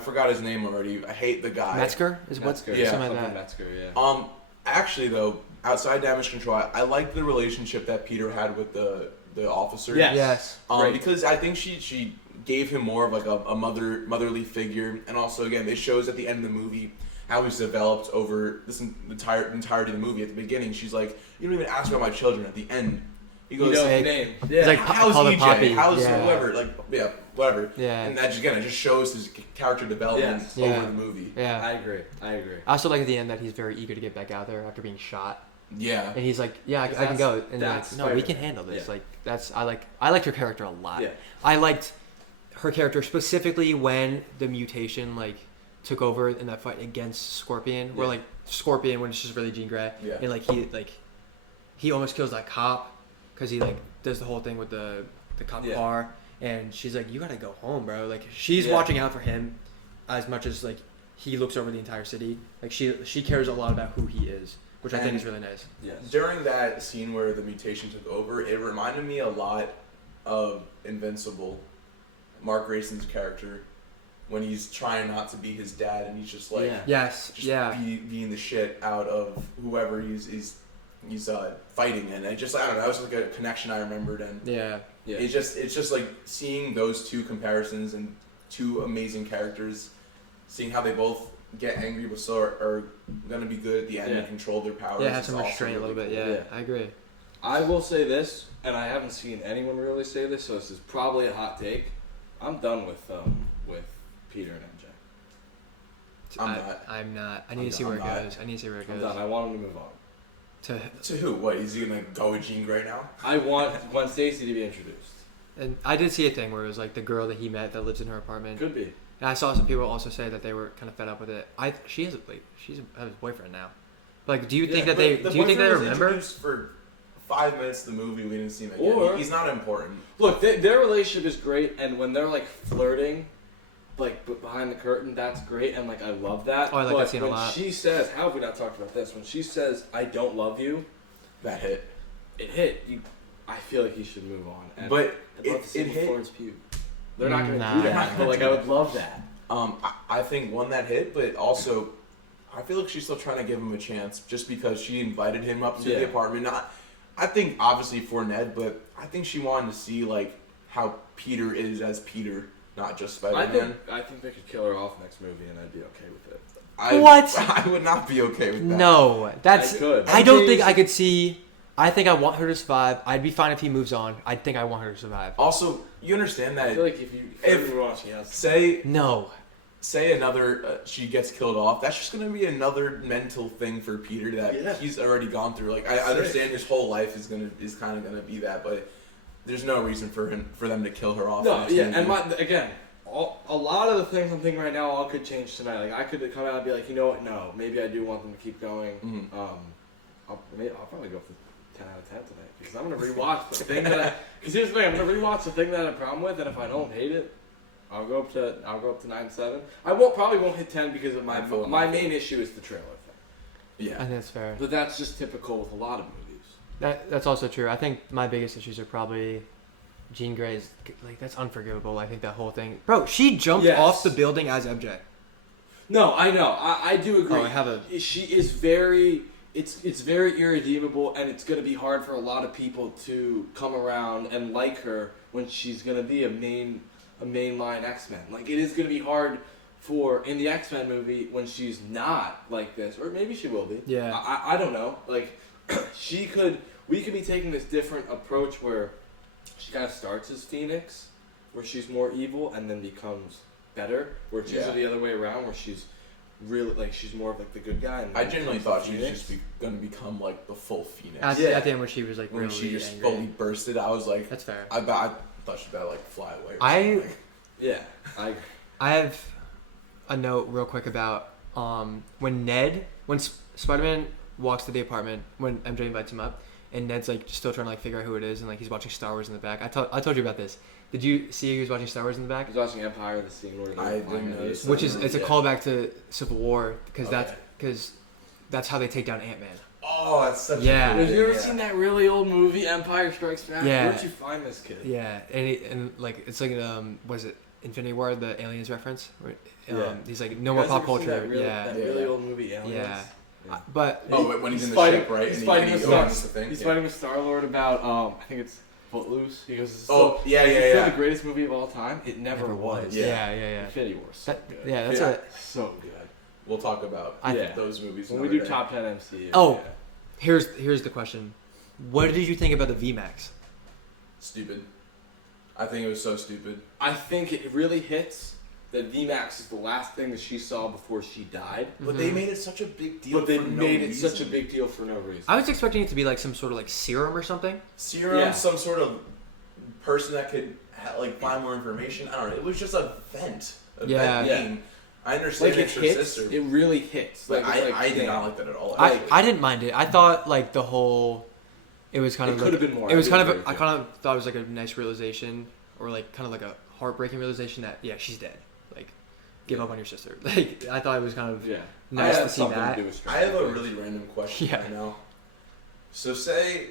forgot his name already. I hate the guy. Metzger is what? Metzger. Yeah. Something like Something that. Metzger, yeah. Actually though, outside damage control, I like the relationship that Peter had with the officer. Yes. Yes. Right. Because I think she gave him more of like a motherly figure, and also again, it shows at the end of the movie how he's developed over this entirety of the movie. At the beginning, she's like, "You don't even ask about my children." At the end, he You goes, know Hey, the name. It's Yeah. like "How's call EJ? it Poppy. How's Yeah. whoever?" Like, yeah, whatever. Yeah. And that again, it just shows his character development Yes. Yeah. over the movie. Yeah. I agree. I also like at the end that he's very eager to get back out there after being shot, Yeah. and he's like, "Yeah, I Because can go." And they're that's like, "No, we can Spider-Man. handle this." Yeah. Like that's I liked her character a lot. Yeah. I liked her character specifically when the mutation like took over in that fight against Scorpion, where Yeah. like Scorpion when it's just really Jean Grey, Yeah. and he almost kills that cop because he like does the whole thing with the cop Yeah. car, and she's like, "You gotta go home, bro." Like she's Yeah. watching out for him as much as like he looks over the entire city. Like she cares a lot about who he is, which I think And- is really nice. Yes. During that scene where the mutation took over, it reminded me a lot of Invincible, Mark Grayson's character, when he's trying not to be his dad and he's just like Yeah. Yes, just yeah. being the shit out of whoever he's fighting, and I don't know, that was like a connection I remembered, and Yeah. Yeah. it's just like seeing those two comparisons and two amazing characters, seeing how they both get angry but still are gonna be good at the end Yeah. and control their powers. Yeah, have is some also restraint a really little bit. cool. Yeah, Yeah. I agree. I will say this, and I haven't seen anyone really say this, so this is probably a hot take. I'm done with Peter and MJ. I'm not. I need I'm to see not- where it I'm not. goes. I need to see where it I'm goes. done. I want him to move on. To who? What? Is he gonna go with Jean Grey now? I want Gwen Stacy to be introduced. And I did see a thing where it was like the girl that he met that lives in her apartment. Could be. And I saw some people also say that they were kind of fed up with it. She has she's a boyfriend now. Like, do you think that they? But the Do you think they boyfriend was remember? introduced for 5 minutes of the movie, we didn't see him again. Or- He's not important. Look, their relationship is great, and when they're like flirting, like behind the curtain, that's great, and like I love that. Oh, I like but that scene a when lot. she says, "How have we not talked about this?" When she says, "I don't love you," That hit. it hit. I feel like he should move on. And But I'd love to see it him with hit. Florence Pugh. They're not going to Nah. do that, but like I would love that. I think one that hit, but also I feel like she's still trying to give him a chance just because she invited him up to Yeah. the apartment. I think obviously for Ned, but I think she wanted to see like how Peter is as Peter, not just Spider-Man. I think they could kill her off next movie, and I'd be okay with it. What? I would not be okay with that. No, that's. I could. I don't think I could see. I think I want her to survive. I'd be fine if he moves on. I think I want her to survive. Also, you understand that I feel like if you watch, yes. say another she gets killed off, that's just gonna be another mental thing for Peter that he's already gone through. Like I understand his whole life is kind of gonna be that, but there's no reason for them to kill her off. No, yeah, and a lot of the things I'm thinking right now all could change tonight. Like I could come out and be like, you know what? No, maybe I do want them to keep going. Mm-hmm. I'll probably go for 10 out of 10 tonight because I'm gonna rewatch the thing that. Because here's the thing, I'm gonna rewatch the thing that I have a problem with, and if I don't hate it, I'll go up to 9.7. I probably won't hit 10 because of my main issue is the trailer thing. Yeah, I think that's fair. But that's just typical with a lot of movies. That's also true. I think my biggest issues are probably Jean Grey's. Like that's unforgivable. I think that whole thing, bro. She jumped off the building as MJ. No, I know. I do agree. Oh, She is very. It's very irredeemable, and it's going to be hard for a lot of people to come around and like her when she's going to be a mainline X-Men. Like it is going to be hard in the X-Men movie when she's not like this, or maybe she will be. Yeah. I don't know. Like we could be taking this different approach where she kind of starts as Phoenix, where she's more evil, and then becomes better. Where it's usually the other way around, where she's really like she's more of like the good guy. And I genuinely thought she was just going to become like the full Phoenix. At the end when she was like when really she just angry. fully bursted, I was like, that's fair. I thought she better like fly away. I have a note real quick about when Spider-Man walks to the apartment when MJ invites him up, and Ned's like still trying to like figure out who it is, and like he's watching Star Wars in the back. I told you about this. Did you see he was watching Star Wars in the back? He's watching Empire, the scene where I didn't notice. Which is it's a callback to Civil War because that's how they take down Ant-Man. Oh, that's such a Have you ever seen that really old movie, Empire Strikes Back? Yeah. Where'd you find this kid? Yeah, and like it's like what is it? Infinity War, the aliens reference. He's like no more pop culture. That really old movie, Aliens. Yeah. But when he's in the ship, right? He's fighting fighting with Star-Lord about I think it's Footloose. He goes, Is the greatest movie of all time? It never was. Yeah. Infinity War. So good. Yeah, that's so good. We'll talk about those movies when we do top 10 MCU. Oh, here's the question: what did you think about the VMAX? Stupid. I think it was so stupid. I think it really hits that VMAX is the last thing that she saw before she died. But they made it such a big deal. Such a big deal for no reason. I was expecting it to be like some sort of like serum or something. Some sort of person that could like find more information. I don't know. It was just a vent. Being. I understand like it's her sister. It really hits. Like, I did not like that at all. I didn't mind it. I thought like the whole. It was kind of. Could have been more. It was kind of. I kind of thought it was like a nice realization, or like kind of like a heartbreaking realization that she's dead. Like, give up on your sister. Like I thought it was kind of nice to see that. I have a really random question right now. So say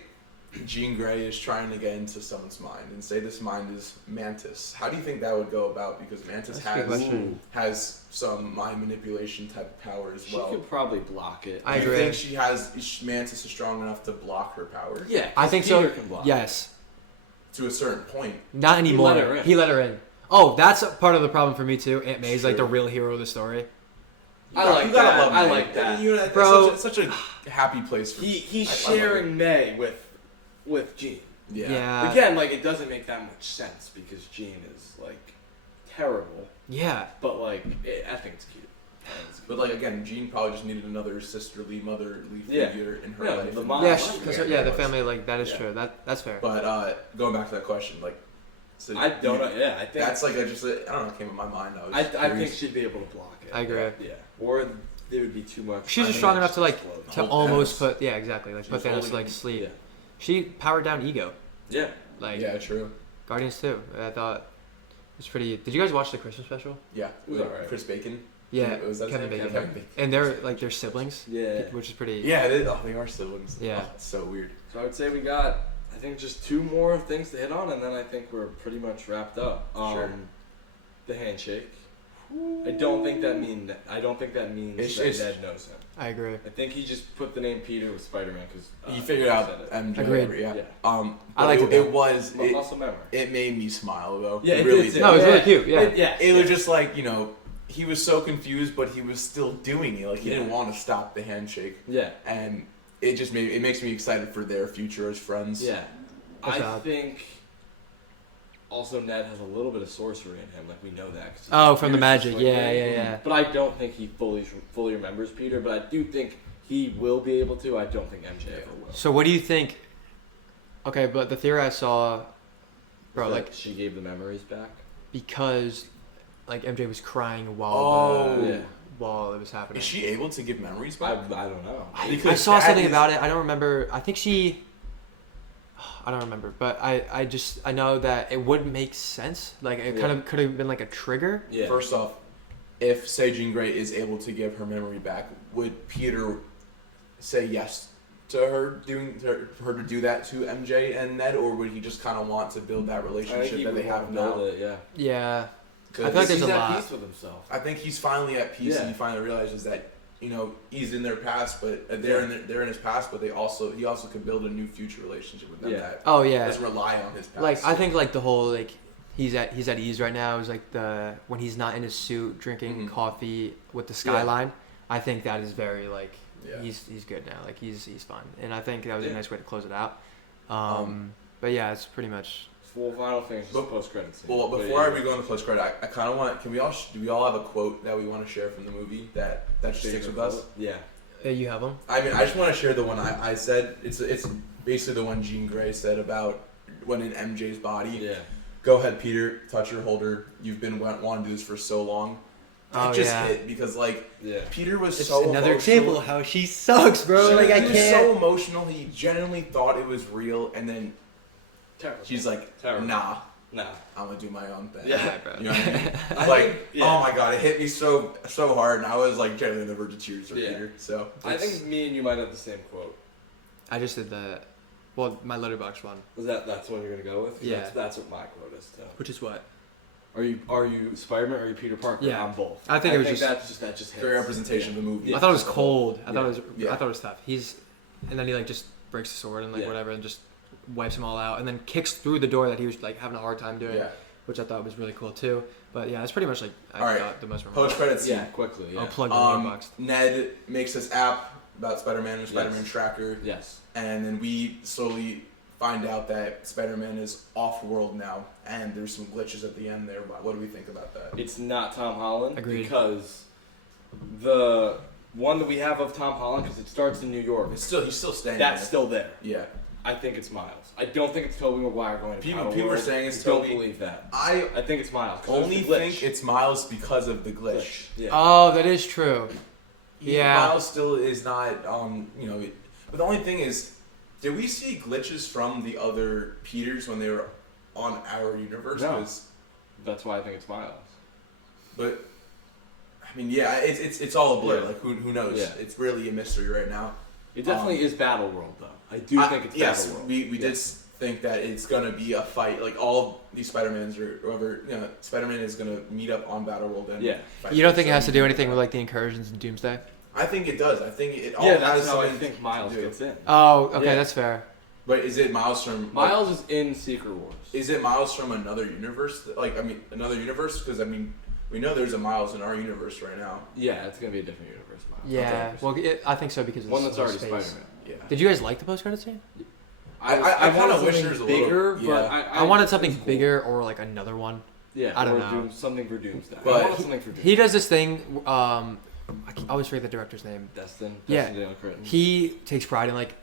Jean Grey is trying to get into someone's mind, and say this mind is Mantis. How do you think that would go about? Because Mantis has some mind manipulation type of power as well. She could probably block it. I agree. Do you think Mantis is strong enough to block her power? Yeah, I think Peter so. Can block yes. To a certain point. Not anymore. He let her in. Oh, that's part of the problem for me too. Aunt May's like the real hero of the story. I like that. You know, bro. It's such a happy place for he's sharing May with Jean. Yeah. Again, like it doesn't make that much sense because Jean is like terrible. Yeah. But like, I think it's cute. But like again, Jean probably just needed another sisterly, motherly figure in her life. The mom. The family, like that is true. That's fair. But going back to that question, like, so I don't know. Yeah, I think that's like I don't know. It came in my mind. I think she'd be able to block it. I agree. Yeah. Or there would be too much. She's just strong enough to like to almost put exactly like put Thanos to like sleep. Yeah. She powered down Ego. Yeah. Like true. Guardians 2. I thought it was pretty. Did you guys watch the Christmas special? Yeah. It was alright. Chris Bacon. Yeah. Was that Kevin Bacon. Kevin Bacon. And they're siblings. Yeah. Which is pretty. Yeah. They are siblings. Yeah. Oh, it's so weird. So I would say we got, I think, just 2 more things to hit on, and then I think we're pretty much wrapped up. Sure. The handshake. I don't think that means that Ned knows him. I agree. I think he just put the name Peter with Spider-Man because he figured out MJ. Agreed. Yeah. I liked it. It was muscle memory. It made me smile though. Yeah, it really did. did. No, it was really cute. Yeah. It was just like he was so confused, but he was still doing it. Like he didn't want to stop the handshake. Yeah. And it makes me excited for their future as friends. Yeah. What's I up? think also Ned has a little bit of sorcery in him, like we know that. 'Cause Oh, from the magic. like Yeah. But I don't think he fully remembers Peter, but I do think he will be able to. I don't think MJ ever will. So what do you think? Okay, but the theory I saw, bro, That like she gave the memories back. because like MJ was crying while Oh. while it was happening. Is she able to give memories I back? don't know. I saw something about it. I don't remember. I think she. I don't remember, but I know that it would make sense. Like it kind of could have been like a trigger. Yeah. First off, if say Jean Grey is able to give her memory back, would Peter say yes to her her to do that to MJ and Ned, or would he just kind of want to build that relationship that they have now? Yeah. Yeah. I feel like Because there's he's a at lot. peace with himself. I think he's finally at peace, Yeah. and he finally realizes that he's in their past, but they're in his past, but he also can build a new future relationship with them that Oh yeah. doesn't rely on his past. Like I think like the whole like he's at ease right now is like the when he's not in his suit drinking coffee with the skyline. I think that is very like he's good now. Like he's fine, and I think that was a nice way to close it out. But yeah, it's pretty much. Well, final thing is just post credits. Well, before we go into post credit, I kind of want. Do we all have a quote that we want to share from the movie that just sticks with us? Yeah. You have them. I mean, I just want to share the one I said. It's basically the one Jean Grey said about when in MJ's body. Yeah. Go ahead, Peter. Touch her, hold her. You've been wanting to do this for so long. It just hit because Peter was It's so another emotional. example of how she sucks, bro. Like I He was can't. so emotional. He genuinely thought it was real, and then Terrible. she's like, Terrible. "Nah, Nah. I'm gonna do my own thing." Yeah, bro. You know what I mean? Oh my god, it hit me so hard, and I was like genuinely on the verge of tears for Peter. So I think me and you might have the same quote. I just did that. Well, my letterbox one. Was that's what you're gonna go with? Yeah. That's what my quote is too. Which is what? Are you Spider-Man or are you Peter Parker? Yeah. I'm both. I think it was that just hits. great representation of the movie. Yeah. I thought it was cold. I thought Yeah. it was tough. And then he like just breaks the sword and like whatever and just wipes them all out and then kicks through the door that he was like having a hard time doing, which I thought was really cool too. But yeah, it's pretty much like I thought the most memorable. Post credits. Yeah, quickly. Yeah. I'll plug the letterbox. Ned makes this app about Spider-Man and Spider-Man Tracker. Yes. And then we slowly find out that Spider-Man is off-world now, and there's some glitches at the end there. What do we think about that? It's not Tom Holland. Agreed. Because the one that we have of Tom Holland, because it starts in New York. He's still staying That's there. still there. Yeah. I think it's Miles. I don't think it's Tobey Maguire going to People Power are World. saying it's I don't Tobey. believe that. I I think it's Miles. 'cause only there's the glitch. think it's Miles because of the glitch. Yeah. Oh, that is true. Yeah. Miles still is not, but the only thing is, did we see glitches from the other Peters when they were on our universe? No. 'Cause- That's why I think it's Miles. But, I mean, yeah, it's all a blur. Yeah. Like, who knows? Yeah. It's really a mystery right now. It definitely is Battle World, though. I do think it's yes, Battle World. we did think that it's gonna be a fight. Like all these Spider-Mans or whoever, Spider-Man is gonna meet up on Battle World and fight. You don't think it has to do anything with like the incursions in Doomsday? I think it does. I think it all Yeah, has that's how I something think Miles to do. gets in. Oh, okay, Yeah. that's fair. But is it Miles from Miles is in Secret Wars. Is it Miles from another universe? Another universe? Because we know there's a Miles in our universe right now. Yeah, it's gonna be a different universe. Miles. Yeah, well, I think so because it's One that's already space. Spider-Man. Yeah. Did you guys like the post-credit scene? I wanted kinda wish something there was a bigger, little- but yeah. I wanted something it was cool. bigger or like another one. Yeah, I don't or know. something for Doomsday. But I wanted something for Doomsday. He does this thing. I always forget the director's name. Destin. Yeah. Daniel Cretton. He takes pride in like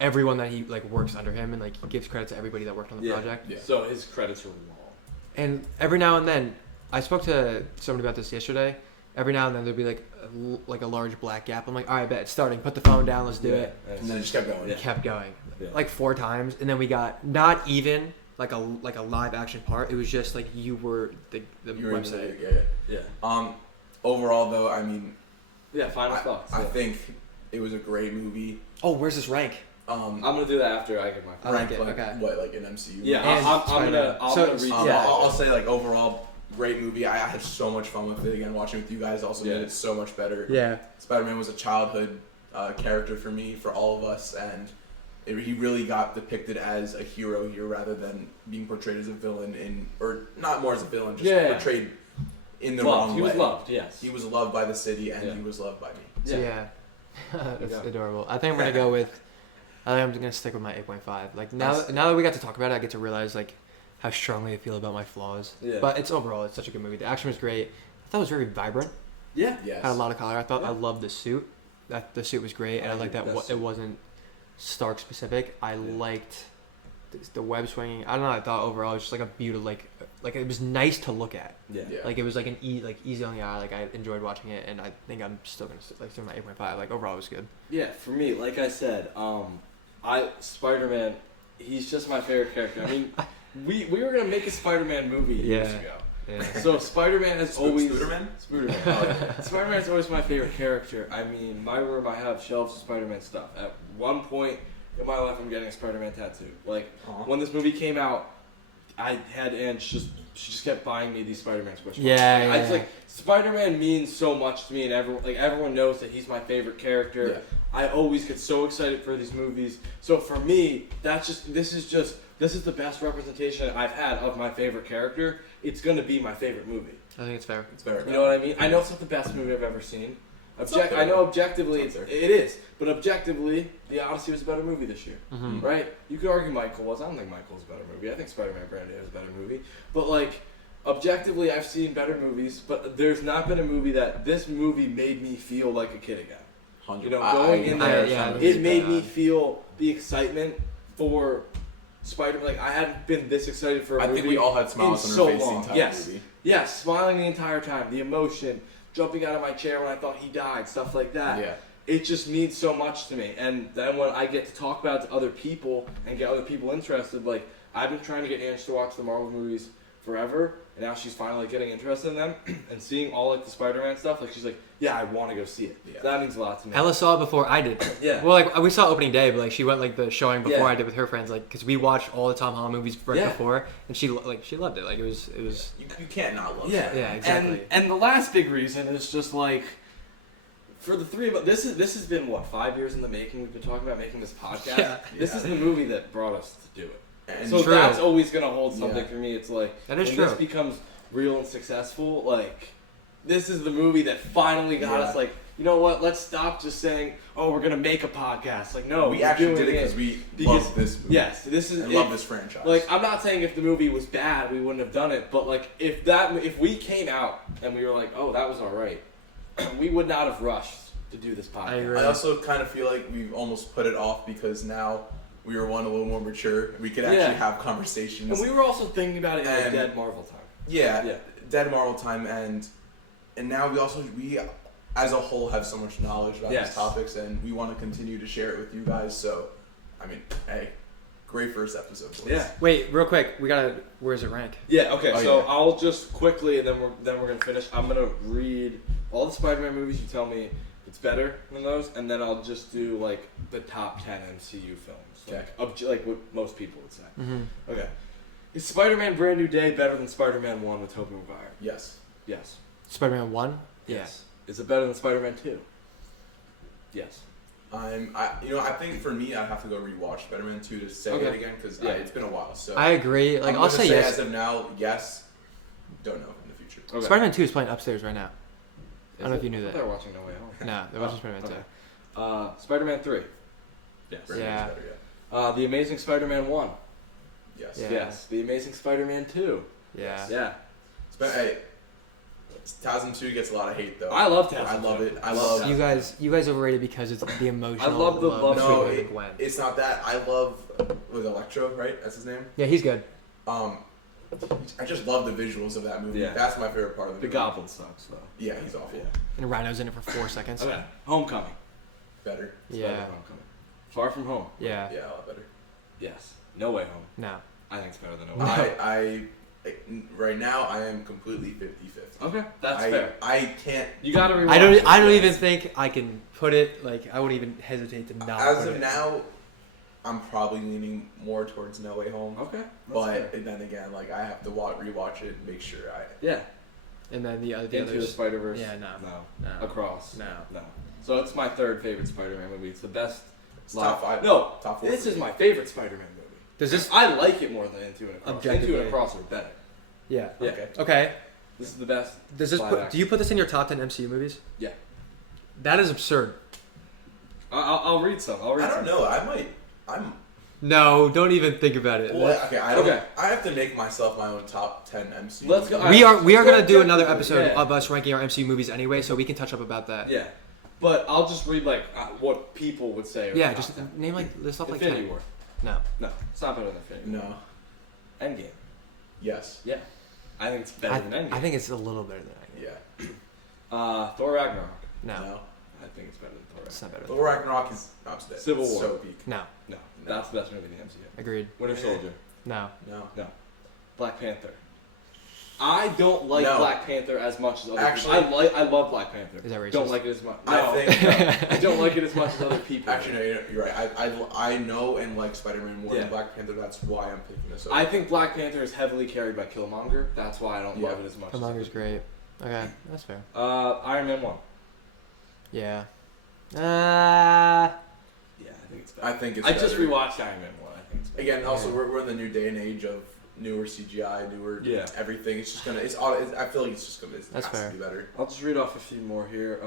everyone that he like works under him and like he gives credit to everybody that worked on the project. Yeah. So his credits are long. And every now and then, I spoke to somebody about this yesterday. Every now and then there'd be like a large black gap. I'm like, all right, bet it's starting. Put the phone down. Let's do it. And then it just kept going. It kept going, Yeah. like 4 times, and then we got not even like a live action part. It was just like you were the You were in website. Yeah. Overall, though, I mean, Yeah. Final thoughts. I think it was a great movie. Oh, where's this rank? I'm gonna do that after I get my. I like Ranked it, okay. What, like an MCU? Yeah, And I'm Spider-Man. gonna read. I'll say like overall great movie. I had so much fun with it. Again, watching with you guys also made it so much better. Yeah. Spider-Man was a childhood character for me, for all of us, and he really got depicted as a hero here rather than being portrayed as a villain or not more as a villain, just portrayed in the wrong way. He was loved, yes. He was loved by the city, and he was loved by me. So yeah. That's adorable. I think I'm gonna go with. I think I'm gonna stick with my 8.5. Like now that we got to talk about it, I get to realize like how strongly I feel about my flaws. Yeah. But it's such a good movie. The action was great. I thought it was very vibrant. Yeah. Yes. Had a lot of color. I loved the suit. The suit was great, and I liked that it wasn't Stark specific. I liked the web swinging. I don't know. I thought overall it was just like a beautiful, like it was nice to look at. Yeah. Like it was like easy on the eye. Like I enjoyed watching it, and I think I'm still gonna stick my 8.5. Like overall it was good. Yeah, for me, like I said, Spider-Man, he's just my favorite character. I mean, we were gonna make a Spider-Man movie years ago. Yeah. So Spider-Man has always Spooderman? Spider-Man is always my favorite character. I mean, my room I have shelves of Spider-Man stuff. At one point in my life, I'm getting a Spider-Man tattoo. Like when this movie came out, I had Anne she just kept buying me these Spider-Man squishes. I just like Spider-Man means so much to me, and everyone knows that he's my favorite character. Yeah. I always get so excited for these movies. So for me, this is the best representation I've had of my favorite character. It's gonna be my favorite movie. I think it's fair. It's fair. You know what I mean? I know it's not the best movie I've ever seen. I know objectively it is, but objectively, The Odyssey was a better movie this year, right? You could argue Michael was. I don't think Michael was a better movie. I think Spider-Man Brand New is a better movie. But like, objectively, I've seen better movies, but there's not been a movie that this movie made me feel like a kid again. 100. You know, going in there, it made me feel the excitement for Spider-Man. Like I hadn't been this excited for a movie. I think we all had smiles on our face the entire movie. Yes, smiling the entire time. The emotion, jumping out of my chair when I thought he died, stuff like that. Yeah. It just means so much to me. And then when I get to talk about it to other people and get other people interested, like I've been trying to get Ange to watch the Marvel movies forever, and now she's finally getting interested in them and seeing all like the Spider-Man stuff. Like she's like, yeah, I want to go see it. Yeah. So that means a lot to me. Ella saw it before I did. Yeah. Well, like we saw opening day, but like she went like the showing before I did with her friends, like because we watched all the Tom Holland movies before, and she loved it. Like it was. You can't not love it. Yeah, exactly. And the last big reason is just like, for the three of us, this has been what 5 years in the making. We've been talking about making this podcast. Yeah. This is the movie that brought us to do it. And so that's always gonna hold something for me. It's like that is when true. This becomes real and successful. Like this is the movie that finally got us. Like, you know what? Let's stop just saying, "Oh, we're gonna make a podcast." Like, no, we actually did it because love this movie. Yes, this is. I love this franchise. Like, I'm not saying if the movie was bad, we wouldn't have done it. But like, if we came out and we were like, "Oh, that was all right," we would not have rushed to do this podcast. I also kind of feel like we've almost put it off because now we were a little more mature. We could actually have conversations. And we were also thinking about it in like dead Marvel time. Yeah, dead Marvel time, and now we as a whole have so much knowledge about these topics, and we want to continue to share it with you guys. So, I mean, hey, great first episode, boys. Yeah. Wait, real quick, where's it rank? Yeah. Okay. I'll just quickly, and then we're gonna finish. I'm gonna read all the Spider-Man movies. You tell me it's better than those, and then I'll just do like the top 10 MCU films. Like what most people would say. Mm-hmm. Okay. Is Spider-Man Brand New Day better than Spider-Man 1 with Tobey Maguire? Yes. Yes. Spider-Man 1? Yes. Is it better than Spider-Man 2? Yes. I think for me, I have to go rewatch Spider-Man 2 to say it again because it's been a while. So I agree. Like I'll say yes. As of now, yes. Don't know in the future. Okay. Spider-Man 2 is playing upstairs right now. I don't know if you knew that. They're watching No Way Home. No, they're watching Spider-Man 2. Spider-Man 3. Yes. Yeah. The Amazing Spider-Man 1. Yes. Yeah. Yes. The Amazing Spider-Man 2. Yeah. Yeah. Hey, TASM 2 gets a lot of hate though. I love TASM. I love it. I love you guys overrated because it's the emotional. I love the love. No, it's not that. I love with Electro, right? That's his name. Yeah, he's good. I just love the visuals of that movie. Yeah. That's my favorite part of the movie. The Goblin sucks though. Yeah, he's awful. Yeah. And Rhino's in it for 4 seconds. Okay. Homecoming. Better. Yeah. Homecoming. Far From Home. Yeah. Yeah, a lot better. Yes. No Way Home. No. I think it's better than No Way Home. I right now I am completely 50-50. Okay, that's fair. I can't. You gotta rewatch I don't even think I can put it. Like I wouldn't even hesitate to not. As of now, I'm probably leaning more towards No Way Home. Okay. But then again, like I have to rewatch it and make sure I. Yeah. And then the Into the Spider-Verse. Yeah. No. Across. No. So it's my third favorite Spider-Man movie. It's the best. It's top 5. No. Top 4. This is my favorite Spider-Man movie. I like it more than Into and Across. Into and Across are better. Yeah. Yeah. Okay. This is the best. Do you put this in your top 10 MCU movies? Yeah. That is absurd. I'll read some. I don't know. No, don't even think about it. Well, okay, I have to make myself my own top 10 MCU. Let's go. We are gonna do another episode of us ranking our MCU movies anyway, so we can touch up about that. Yeah, but I'll just read like what people would say. Yeah, just name like the stuff like that. Infinity War. No, it's not better than Infinity War. No. Endgame. Yes. Yeah, I think it's better than Endgame. I think it's a little better than Endgame. Yeah. Thor Ragnarok. No. I think it's better than Thor Ragnarok. It's not better. Thor Ragnarok is upset. Civil War. So peak. No. That's the best movie in the MCU. Agreed. Winter Soldier. No. Black Panther. I don't like Black Panther as much as other people. I love Black Panther. Is that racist? Don't like it as much. No. I I don't like it as much as other people. Actually, no, you're right. I know and like Spider-Man more than Black Panther. That's why I'm picking this up. I think Black Panther is heavily carried by Killmonger. That's why I don't love it as much. Killmonger's great. Okay, that's fair. Iron Man 1. Yeah. Yeah, I think it's I better. just rewatched Iron Man 1. I think it's better. Again, also we're in the new day and age of newer CGI, newer everything. It's just gonna. I feel like it's just gonna. That's fair. To be better. I'll just read off a few more here.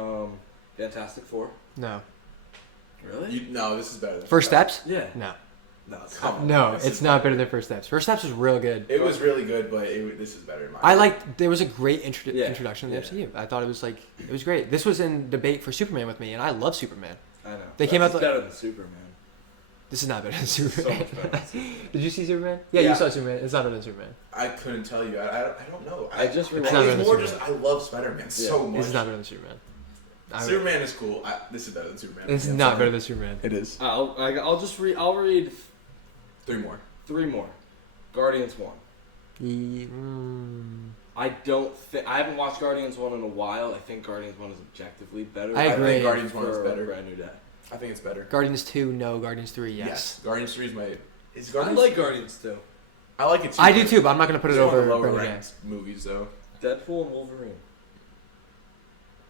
Fantastic Four. No. Really? No, this is better. Than First Steps? Yeah. No. No, it's Come on. No, it's not better than First Steps. First Steps was real good. It was really good, but this is better. In my opinion. There was a great introduction to the MCU. I thought it was great. This was in debate for Superman with me, and I love Superman. I know. They came out better than Superman. This is not better than So Superman. much better than Superman. Did you see Superman? Yeah, you saw Superman. It's not better than Superman. I couldn't tell you. I don't know. I just It's not better than more Superman. just I love Spider-Man so much. This is not better than Superman. Superman is cool. This is better than Superman. This is not better than Superman. It is. I'll just read. I'll read 3 more. 3 more. Guardians 1. I haven't watched Guardians 1 in a while. I think Guardians 1 is objectively better. I agree. I think Guardians 1 is better. Brand New Day. I think it's better. Guardians 2, no. Guardians 3, yes. Guardians 3 is my. I like Guardians 2. I like it too. I do too, but I'm not going to put it over lower Brand New Day. ranked movies though. Deadpool and Wolverine.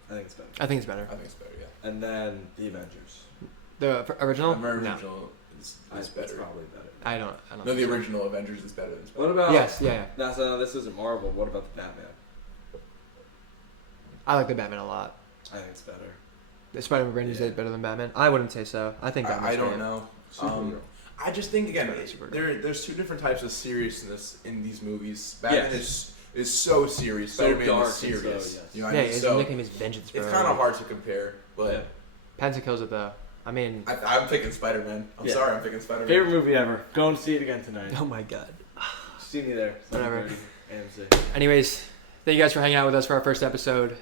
I think it's better. I think it's better. I think it's better. Yeah. And then The Avengers. The original? The original is It's better. probably better. I don't No, the original Avengers is better than Spider-Man. What about? Yes, yeah. This isn't Marvel. What about the Batman? I like the Batman a lot. I think it's better. The Spider-Man Brand New Day is better than Batman? I wouldn't say so. I think Batman's I don't great. know. Supergirl. I just think again, Supergirl. there's 2 different types of seriousness in these movies. Batman is so serious. Spider-Man dark is serious. and so, yes. You know what Yeah, I mean? his So nickname is Vengeance, bro. it's kind of hard to compare, but Penta kills it though. I mean, I'm picking Spider-Man. I'm sorry, I'm picking Spider-Man. Favorite movie ever. Go and see it again tonight. oh my god. See me there. Whatever. 7:30 AMC. Anyways, thank you guys for hanging out with us for our first episode.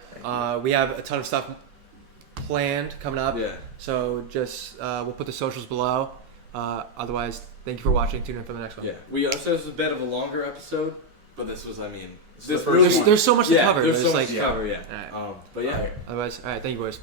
We have a ton of stuff planned coming up. Yeah. So just we'll put the socials below. Otherwise, thank you for watching. Tune in for the next one. Yeah. We so this was a bit of a longer episode, but this was This is the first really, one. There's so much to cover. There's so much like, to cover. Yeah. All right. But yeah. Otherwise, all right. Thank you, boys.